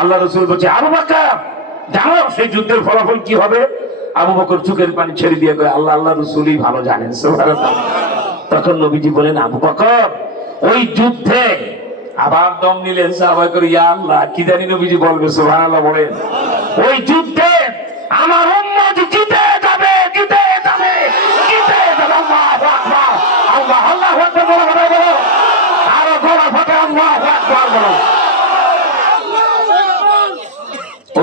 আল্লাহ রাসূল বলছে, আবু বকর জানো সেই যুদ্ধের ফলাফল কি হবে? আবু বকর চোখের পানি ছেড়ে দিয়ে কয়, আল্লাহ রাসূলই ভালো জানেন। সুবহানাল্লাহ। তখন নবীজি বলেন, আবু বকর ওই যুদ্ধে, আবার দম নিলেন সাহাবায়ে করে, ইয়া আল্লাহ কি জানি নবীজি বলবে। সুবহানাল্লাহ বলেন। ওই যুদ্ধে আমার উম্মত জিতে যাবে, জিতে যাবে, জিতে যাবে। আল্লাহু আকবার, আল্লাহ আল্লাহু আকবার বলো, বলো আরো গলা ফাটা, আল্লাহু আকবার বলো।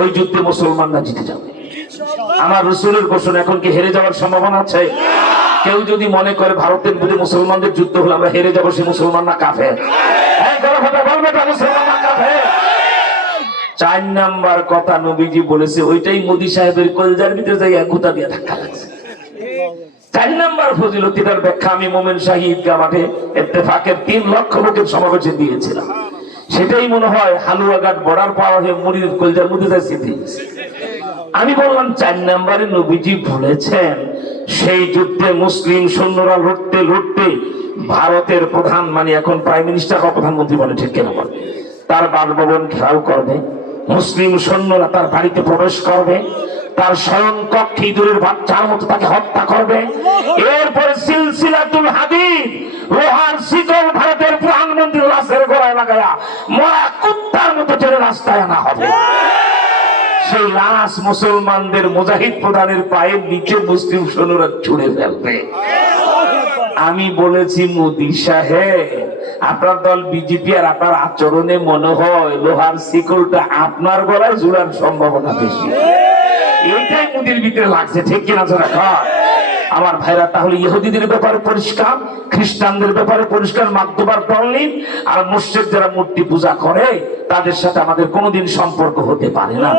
ওই যুদ্ধে মুসলমানরা জিতে যাবে। আমার রাসূলের ঘোষণা। এখন কি হেরে যাওয়ার সম্ভাবনা আছে? কেউ যদি মনে করে ভারতের বিরুদ্ধে মুসলমানদের যুদ্ধ হলে আমরা হেরে যাবো, সে মুসলমান না কাফের? এই গলা ফাটা বলবে তো মুসলমান না কাফের? 4 নম্বর কথা নবীজি বলেছে, ওইটাই মোদি সাহেবের কলজার ভিতরে যাই গুতা দিয়ে ধাক্কা লাগছে। 4 নম্বর ফজিলতিটার ব্যাখ্যা আমি মোমেন শাহী ঈদগাহ মাঠে ইত্তেফাকের 3 লক্ষ লোকের সমাবেশে দিয়েছিলাম। সেটাই মনে হয় হালুয়াঘাট বর্ডার পার হয়ে মুড়ির কলজার মধ্যে যাচ্ছে। আমি বললাম 4 নম্বরে নবীজি বলেছেন সেই যুদ্ধে মুসলিম সৈন্যরা লড়তে লড়তে ভারতের প্রধান, মানে এখন প্রাইম মিনিস্টার বা প্রধানমন্ত্রী বলে, ঠিক কেন বলে, তার বাসভবন ঘেরাও করবে, মুসলিম সৈন্যরা তার বাড়িতে প্রবেশ করবে, তার স্বয়ং কক্ষে ইঁদুরের বাচ্চার মতো তাকে হত্যা করবে। এরপরে সিলসিলাতুল হাদিদ, লোহার শিকল ভারতের প্রধানমন্ত্রীর লাশের গলায় লাগায়া মরা কুত্তার মতো টেনে রাস্তায় আনা হবে। সেই লাশ মুসলমানদের মুজাহিদ প্রধানের পায়ের নিচে মুসলিম সৈন্যরা ছুঁড়ে ফেলবে। আমি বলেছি মোদি সাহেব, আপনার দল বিজেপি আর আপনার আচরণে মনে হয় লোহার শিকলটা আপনার গলায় ঝুলার সম্ভাবনা বেশি। এইটাই মোদির ভিতরে লাগছে, ঠিক কিনা জোরে কর। আমার ভাইরা, তাহলে ইহুদিদের ব্যাপারে পরিষ্কার, খ্রিস্টানদের ব্যাপারে পরিষ্কার, মাগদুবার দলিল আর মুশরিক যারা মূর্তি পূজা করে তাদের সাথে আমাদের কোনোদিন সম্পর্ক হতে পারে না।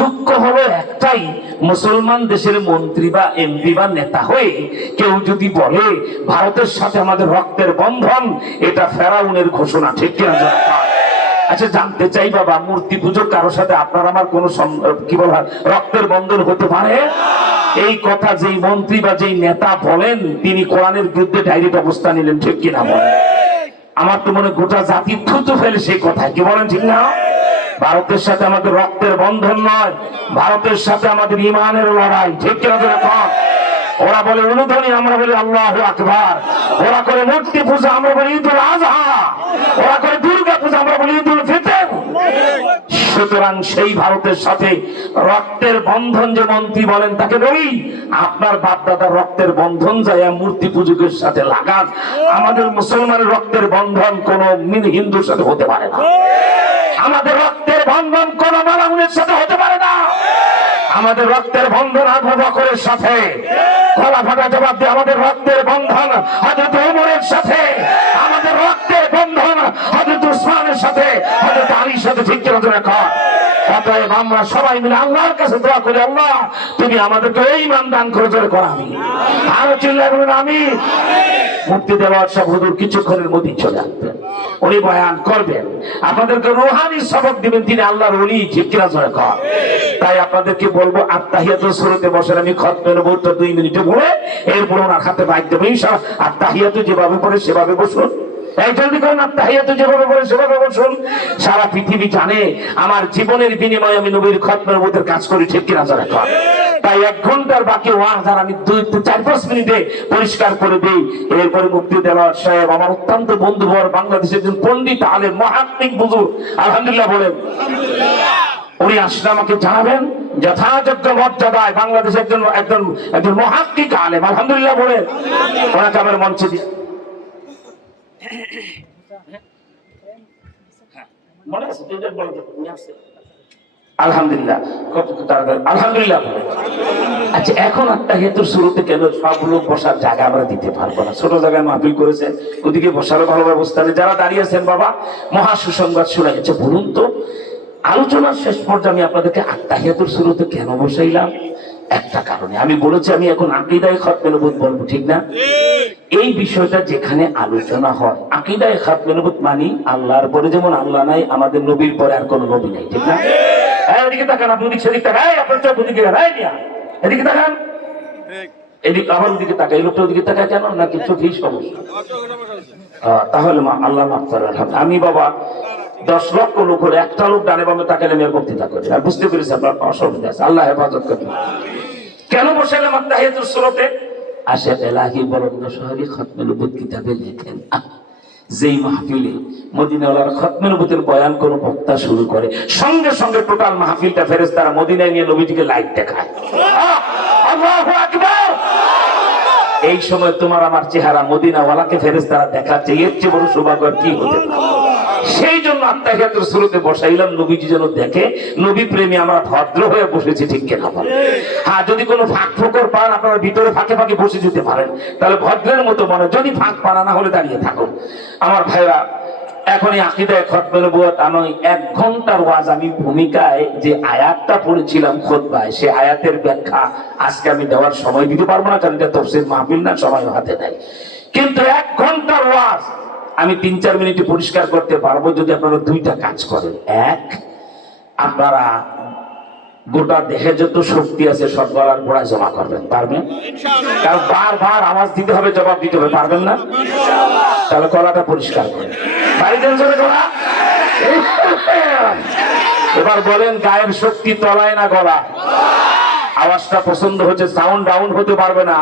দুঃখ হলো একটাই, মুসলমান দেশের মন্ত্রী বা এমপি বা নেতা হয়ে কেউ যদি বলে ভারতের সাথে আমাদের রক্তের বন্ধন, এটা ফেরাউনের ঘোষণা, ঠিক কিনা জোরে কর। আচ্ছা, জানতে চাই বাবা, মূর্তি পুজো কারোর সাথে আপনার আমার কোন কি বলা রক্তের বন্ধন হতে পারে? এই কথা যেই মন্ত্রী বা যেই নেতা বলেন তিনি কোরআনের বিরুদ্ধে ডাইরেক্ট অবস্থান নিলেন, ঠিক কিনা বলেন? আমার তো মনে গোটা জাতি থুতু ফেলে সেই কথা, কি বলেন ঠিক না? ভারতের সাথে আমাদের রক্তের বন্ধন নয়, ভারতের সাথে আমাদের ইমানের লড়াই, ঠিক কিনা কর। ওরা বলে উলুধ্বনি, আমরা বলি আল্লাহু আকবার। ওরা করে মূর্তি পূজা, আমরা বলি ঈদুল আজহা। ওরা করে দুর্গা পূজা, আমরা বলি ঈদুল ফিতর। সুতরাং সেই ভারতের সাথে রক্তের বন্ধন যে মন্ত্রী বলেন তাকে বলি আপনার বাপ দাদার রক্তের বন্ধন যায় মূর্তি পূজকের সাথে লাগান। আমাদের মুসলমানের রক্তের বন্ধন কোন হিন্দুর সাথে হতে পারে না। আমাদের রক্তের বন্ধন কোন মালাউনের সাথে হতে পারে না। আমাদের রক্তের বন্ধন আবু বকরের সাথে, গলা ফাটা জবাব দিয়ে আমাদের রক্তের বন্ধন হযরত ওমরের সাথে, আমাদের রক্তের বন্ধন হযরত উসমানের সাথে, হযরত আলীর সাথে, ঠিক কিনা জোরে কর। অতএব আমরা সবাই মিলে আল্লাহর কাছে দোয়া করি, আল্লাহ তুমি আমাদেরকে এই ঈমান দান করে, জোরে কর আমিন। আরো চিল্লায় বলুন আমিন। মুফতি দেওয়ার সব হুজুর কিছুক্ষণের মধ্যে চলে আসবেন, উনি বয়ান করবেন, আপনাদেরকে রুহানি সবক দিবেন, তিনি আল্লাহর ওলি, ঠিক কিনা জোরে কর। তাই আপনাদেরকে বলবো আত্তাহিয়াতুর শুরুতে বসেন, আমি খতমে নবুয়ত 2 মিনিটে বলে এরপর ওনার হাতে বাইক দেবো ইনশাআল্লাহ। আত্তাহিয়াতু যেভাবে পড়ে সেভাবে বসুন, এই জলদি করেন, আত্তাহিয়াতু যেভাবে পড়ে সেভাবে বসুন। সারা পৃথিবী জানে আমার জীবনের বিনিময়ে আমি নবীর খতমে নবুয়তের কাজ করি, ঠিক কিনা জোরে কর। তাই 1 ঘন্টার বাকি ওয়াজ আর আমি 4-5 মিনিটে পরিষ্কার করে দিই। এরপরে মুফতি দেওয়ার সাহেব আমার অত্যন্ত বন্ধুবর, বাংলাদেশের একজন পণ্ডিত আলেম মহাত্মিক বুজুর্গ, আলহামদুলিল্লাহ বলেন, উনি আসলে আমাকে জানাবেন যথাযোগ্য মর্যাদায় বাংলাদেশের একজন মহাত্মিক আলেম, আলহামদুলিল্লাহ বলেন। ওনাকে আমার মঞ্চে দিয়ে আলহামদুলিল্লাহ, আলহামদুলিল্লাহ। আচ্ছা, এখন আত্তাহিয়াতুর শুরুতে কেন সব লোক বসার জায়গা আমরা দিতে পারবো না? ছোট জায়গায় মাহফিল করেছেন, ওদিকে বসারও ভালো ব্যবস্থা নেই। যারা দাঁড়িয়ে আছেন বাবা, মহা সুসংবাদ শোনা গেছে। বলুন তো, আলোচনার শেষ পর্যায়ে আমি আপনাদেরকে আত্তাহিয়াতুর শুরুতে কেন বসাইলাম? একটা কারণে। আমি বলেছি আমি এখন আকীদায়ে খতমে নবুয়ত বলবো, ঠিক না? এই বিষয়টা যেখানে আলোচনা হয়, আকীদায়ে খতমে নবুয়ত মানি আল্লাহর পরে যেমন আল্লাহ নাই, আমাদের নবীর পরে আর কোনো নবী নাই, ঠিক না? এদিকে তাকান, আপনি ওদিক সেদিক তাকান, আপনার চোখ ওদিকে, এদিকে তাকান, এদিকে আবার ওদিকে তাকায়। এই লোকটা ওদিকে তাকায় কেন? নাকি চোখেই সমস্যা? তাহলে আল্লাহ মাফ করেন। আমি বাবা 10 লক্ষ লোক হলে একটা লোক ডানে বামে তাকালে আমি বক্তৃতা করি, আর বুঝতে পেরেছি আপনার অসুবিধা আছে, আল্লাহ হেফাজত করবেন। কেন বসাইলাম আত্তাহিয়াতুর শুরুতে? আশেক এলাহি বরন্দ শহরে খতমে নবুয়ত কিতাবে লেখেন, যেই মাহফিলে মদিনাওয়ালার খতমে নবুয়তের বয়ান কোন বক্তা শুরু করে, সঙ্গে সঙ্গে টোটাল মাহফিলটা ফেরেশতারা মদিনায় নিয়ে নবীজিকে লাইট দেখায়। আল্লাহু আকবার। এই সময় তোমার আমার চেহারা মদিনাওয়ালাকে ফেরেশতারা দেখাচ্ছে, এর চেয়ে বড় সৌভাগ্য কি হতে পারে? সেই জন্য আত্তাহিয়াতুর শুরুতে বসাইলাম, নবীজি যেন দেখে নবী প্রেমী আমরা ভদ্র হয়ে বসেছি, ঠিক কিনা বলেন? হ্যাঁ, যদি কোনো ফাঁক ফোকর পান আপনারা ভিতরে ফাঁকে ফাঁকে বসে যেতে পারেন, তাহলে ভদ্রের মতো মনে। যদি ফাঁক পানা না হলে দাঁড়িয়ে থাকুন। আমার ভাইরা, এখন এই আকীদায়ে খতমে নবুয়ত আমি 1 ঘন্টার ওয়াজ, আমি ভূমিকায় যে আয়াতটা পড়েছিলাম খুতবায়, সেই আয়াতের ব্যাখ্যা আজকে আমি দেওয়ার সময় দিতে পারবো না, কারণ এটা তাফসীর মাহফিল না, সময় হাতে নাই। কিন্তু 1 ঘন্টার ওয়াজ আমি 3-4 মিনিটে পরিষ্কার করতে পারবো যদি আপনারা 2টা কাজ করেন। 1, আপনারা গোটা দেহে যত শক্তি আছে সব গলার গোড়ায় জমা করবেন, পারবেন? কারণ বারবার আওয়াজ দিতে হবে, জবাব দিতে হবে, পারবেন না? তাহলে গলাটা পরিষ্কার করেন। এবার বলেন, গায়ের শক্তি তলায় না গলা? আওয়াজটা পছন্দ হচ্ছে, সাউন্ড ডাউন হতে পারবে না।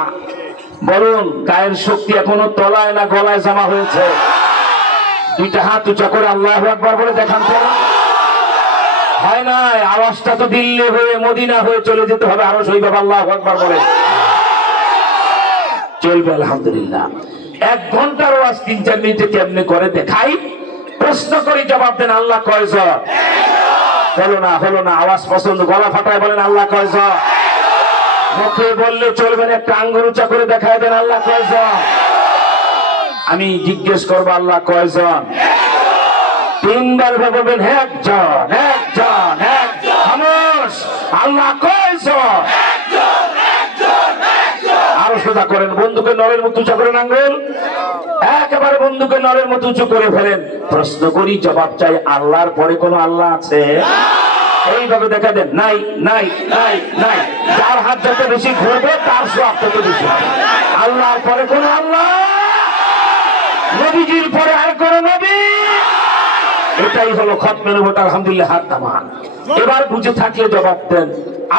বলুন, গায়ের শক্তি এখনো তলায় না গলায় জমা হয়েছে? 2টা হাত উঁচা করে আল্লাহু আকবার বলে দেখান তো। হয় নাই, আওয়াজটা তো দিল্লি হয়ে মদিনা হয়ে চলে যেতে হবে, আরো সইভাবে আল্লাহু আকবার বলে চলবে। আলহামদুলিল্লাহ। 1 ঘন্টার ওয়াজ 3-4 মিনিটে কেমনে করে দেখাই, প্রশ্ন করি জবাব দেন আল্লাহ কয়জন? হলো না আওয়াজ পছন্দ, গলা ফাটায় বলেন আল্লাহ কয়জন? মুখে বললে চলবে না, একটা আঙ্গুল উঁচা করে দেখায় দেন আল্লাহ কয়জন? আমি জিজ্ঞেস করবো আল্লাহ কয়জন? 3 বার বলবেন একজন একজন একজন। খামোশ, আল্লাহ কয়জন? আরো সোজা করেন, বন্ধুকে নলের মতো উঁচা করেন আঙ্গুল, একেবারে বন্ধুকে নলের মতো উঁচু করে ফেলেন। প্রশ্ন করি জবাব চাই, আল্লাহর পরে কোন আল্লাহ আছে? এইভাবে দেখা দেন নাই নাই নাই নাই। যার হাত যত বেশি ঘুরবে তার সওয়াব তত বেশি হবে। আল্লাহর পরে কোন আল্লাহ, নবীজির পরে আর কোন নবী, এটাই হলো খতমে নবুয়ত। আলহামদুলিল্লাহ, হাত নামান। এবার বুঝে থাকলে জবাব দেন,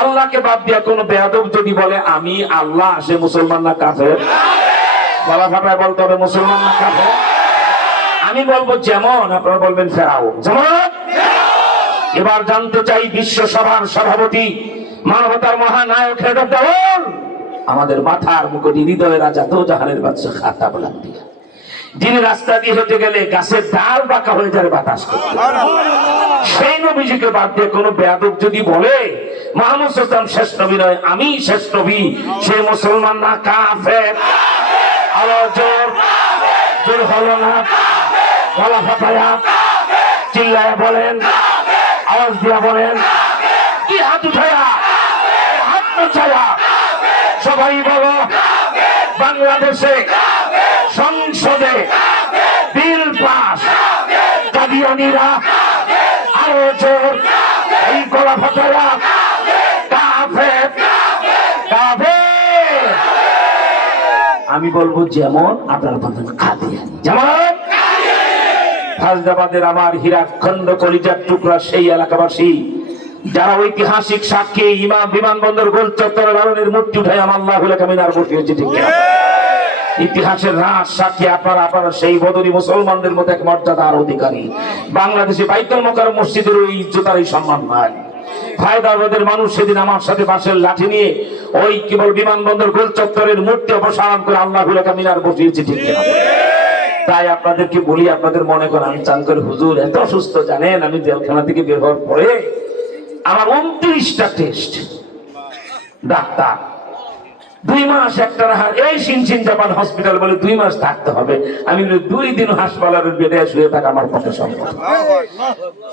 আল্লাহকে বাদ দিয়ে কোনো বেয়াদব যদি বলে আমি আল্লাহ, সে মুসলমান না কাফের? গলা ফাটায় বলতে হবে মুসলমান না কাফের? আমি বলবো যেমন, আপনারা বলবেন ফেরাউন। যেমন এবার জানতে চাই, বিশ্ব সভার সভাপতি, মানবতার মহানায়ক, হেড অফ দ্য ওয়ার্ল্ড, আমাদের মাথার মুকুট, হৃদয়ের রাজা, দোজাহানের বাদশা খাতা বুলান্দিয়া, যিনি রাস্তা দিয়ে হেঁটে গেলে গাছের ডাল বাঁকা হয়ে যায় বাতাস করতে, সেই নবীজিকে বাদ দিয়ে কোনো বেয়াদব যদি বলে মুহাম্মদ সাল্লাল্লাহু আলাইহি ওয়াসাল্লাম শেষ নবী নয়, আমি শেষ নবী, সে মুসলমান না কাফের? আলো জোর জোর হলো না, গলা ফাটায়া চিল্লায়া বলেন, আওয়াজ দিয়া বলেন, কি হাত উঠায়া, হাত উঠায়া সবাই বলো, বাংলাদেশে সংসদে বিল পাস, কাদিয়ানীরা আরো জোর, এই গলা ফাটায়া কাফের কাফের। আমি বলবো যেমন, আপনারা বলবেন কাদিয়ানী। যেমন ফাজদাবাদের আমার হীরাখণ্ড কলিজার টুকরা সেই এলাকাবাসী, যারা ঐতিহাসিক সাক্ষী, ইমাম বিমানবন্দর গোল চত্বরে লালনের মূর্তি উঠায় আমার আল্লাহুল কামিনার বসিয়েছে, ঠিক না? ইতিহাসের রাজ সাক্ষী আপনারা সেই বদরি মুসলমানদের মধ্যে এক মর্যাদার অধিকারী। বাংলাদেশে বাইতুল মুকাররম মসজিদের ওই ইজ্জতার এই সম্মান নাই। ফায়দাবাদের মানুষ সেদিন আমার সাথে বাঁশের লাঠি নিয়ে ওই কেবল বিমানবন্দর গোল চত্বরের মূর্তি অপসারণ করে আল্লাহুল কামিনার বসিয়েছে, ঠিক না? তাই আপনাদেরকে বলি, আপনাদের মনে করেন আমি চান করে, হুজুর এত অসুস্থ জানেন, আমি জেলখানা থেকে বের হওয়ার পরে আমার 29টা টেস্ট, ডাক্তার 2 মাস একটা রাহার, এই সিনসিন জাপান হসপিটাল বলে 2 মাস থাকতে হবে। আমি বলি 2 দিন হাসপাতালের বেডে শুয়ে থাকা আমার পক্ষে সম্ভব।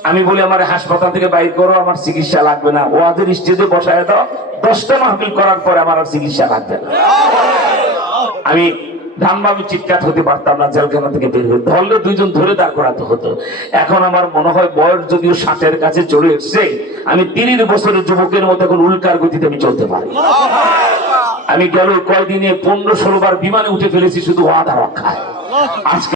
আমি বলি আমার হাসপাতাল থেকে বাইর করো, আমার চিকিৎসা লাগবে না, ওয়াজের স্টেজে বসায় দাও, 10টা মাহফিল করার পরে আমার আর চিকিৎসা লাগবে না। আমি ধামভাবে চিৎকার হতে পারতাম না, জেলখানা থেকে বের হতে ধরলে 2 জন ধরে দাঁড় করাতে হতো। এখন আমার মনে হয় বয়স যদিও 60-এর কাছে চলে এসছে, আমি 30 বছরের যুবকের মতো এখন উল্কার গতিতে আমি চলতে পারি। আমি গেল কয়দিনে 15-16 বার বিমানে উঠে ফেলেছি শুধু ওয়াদা রক্ষায়। আজকে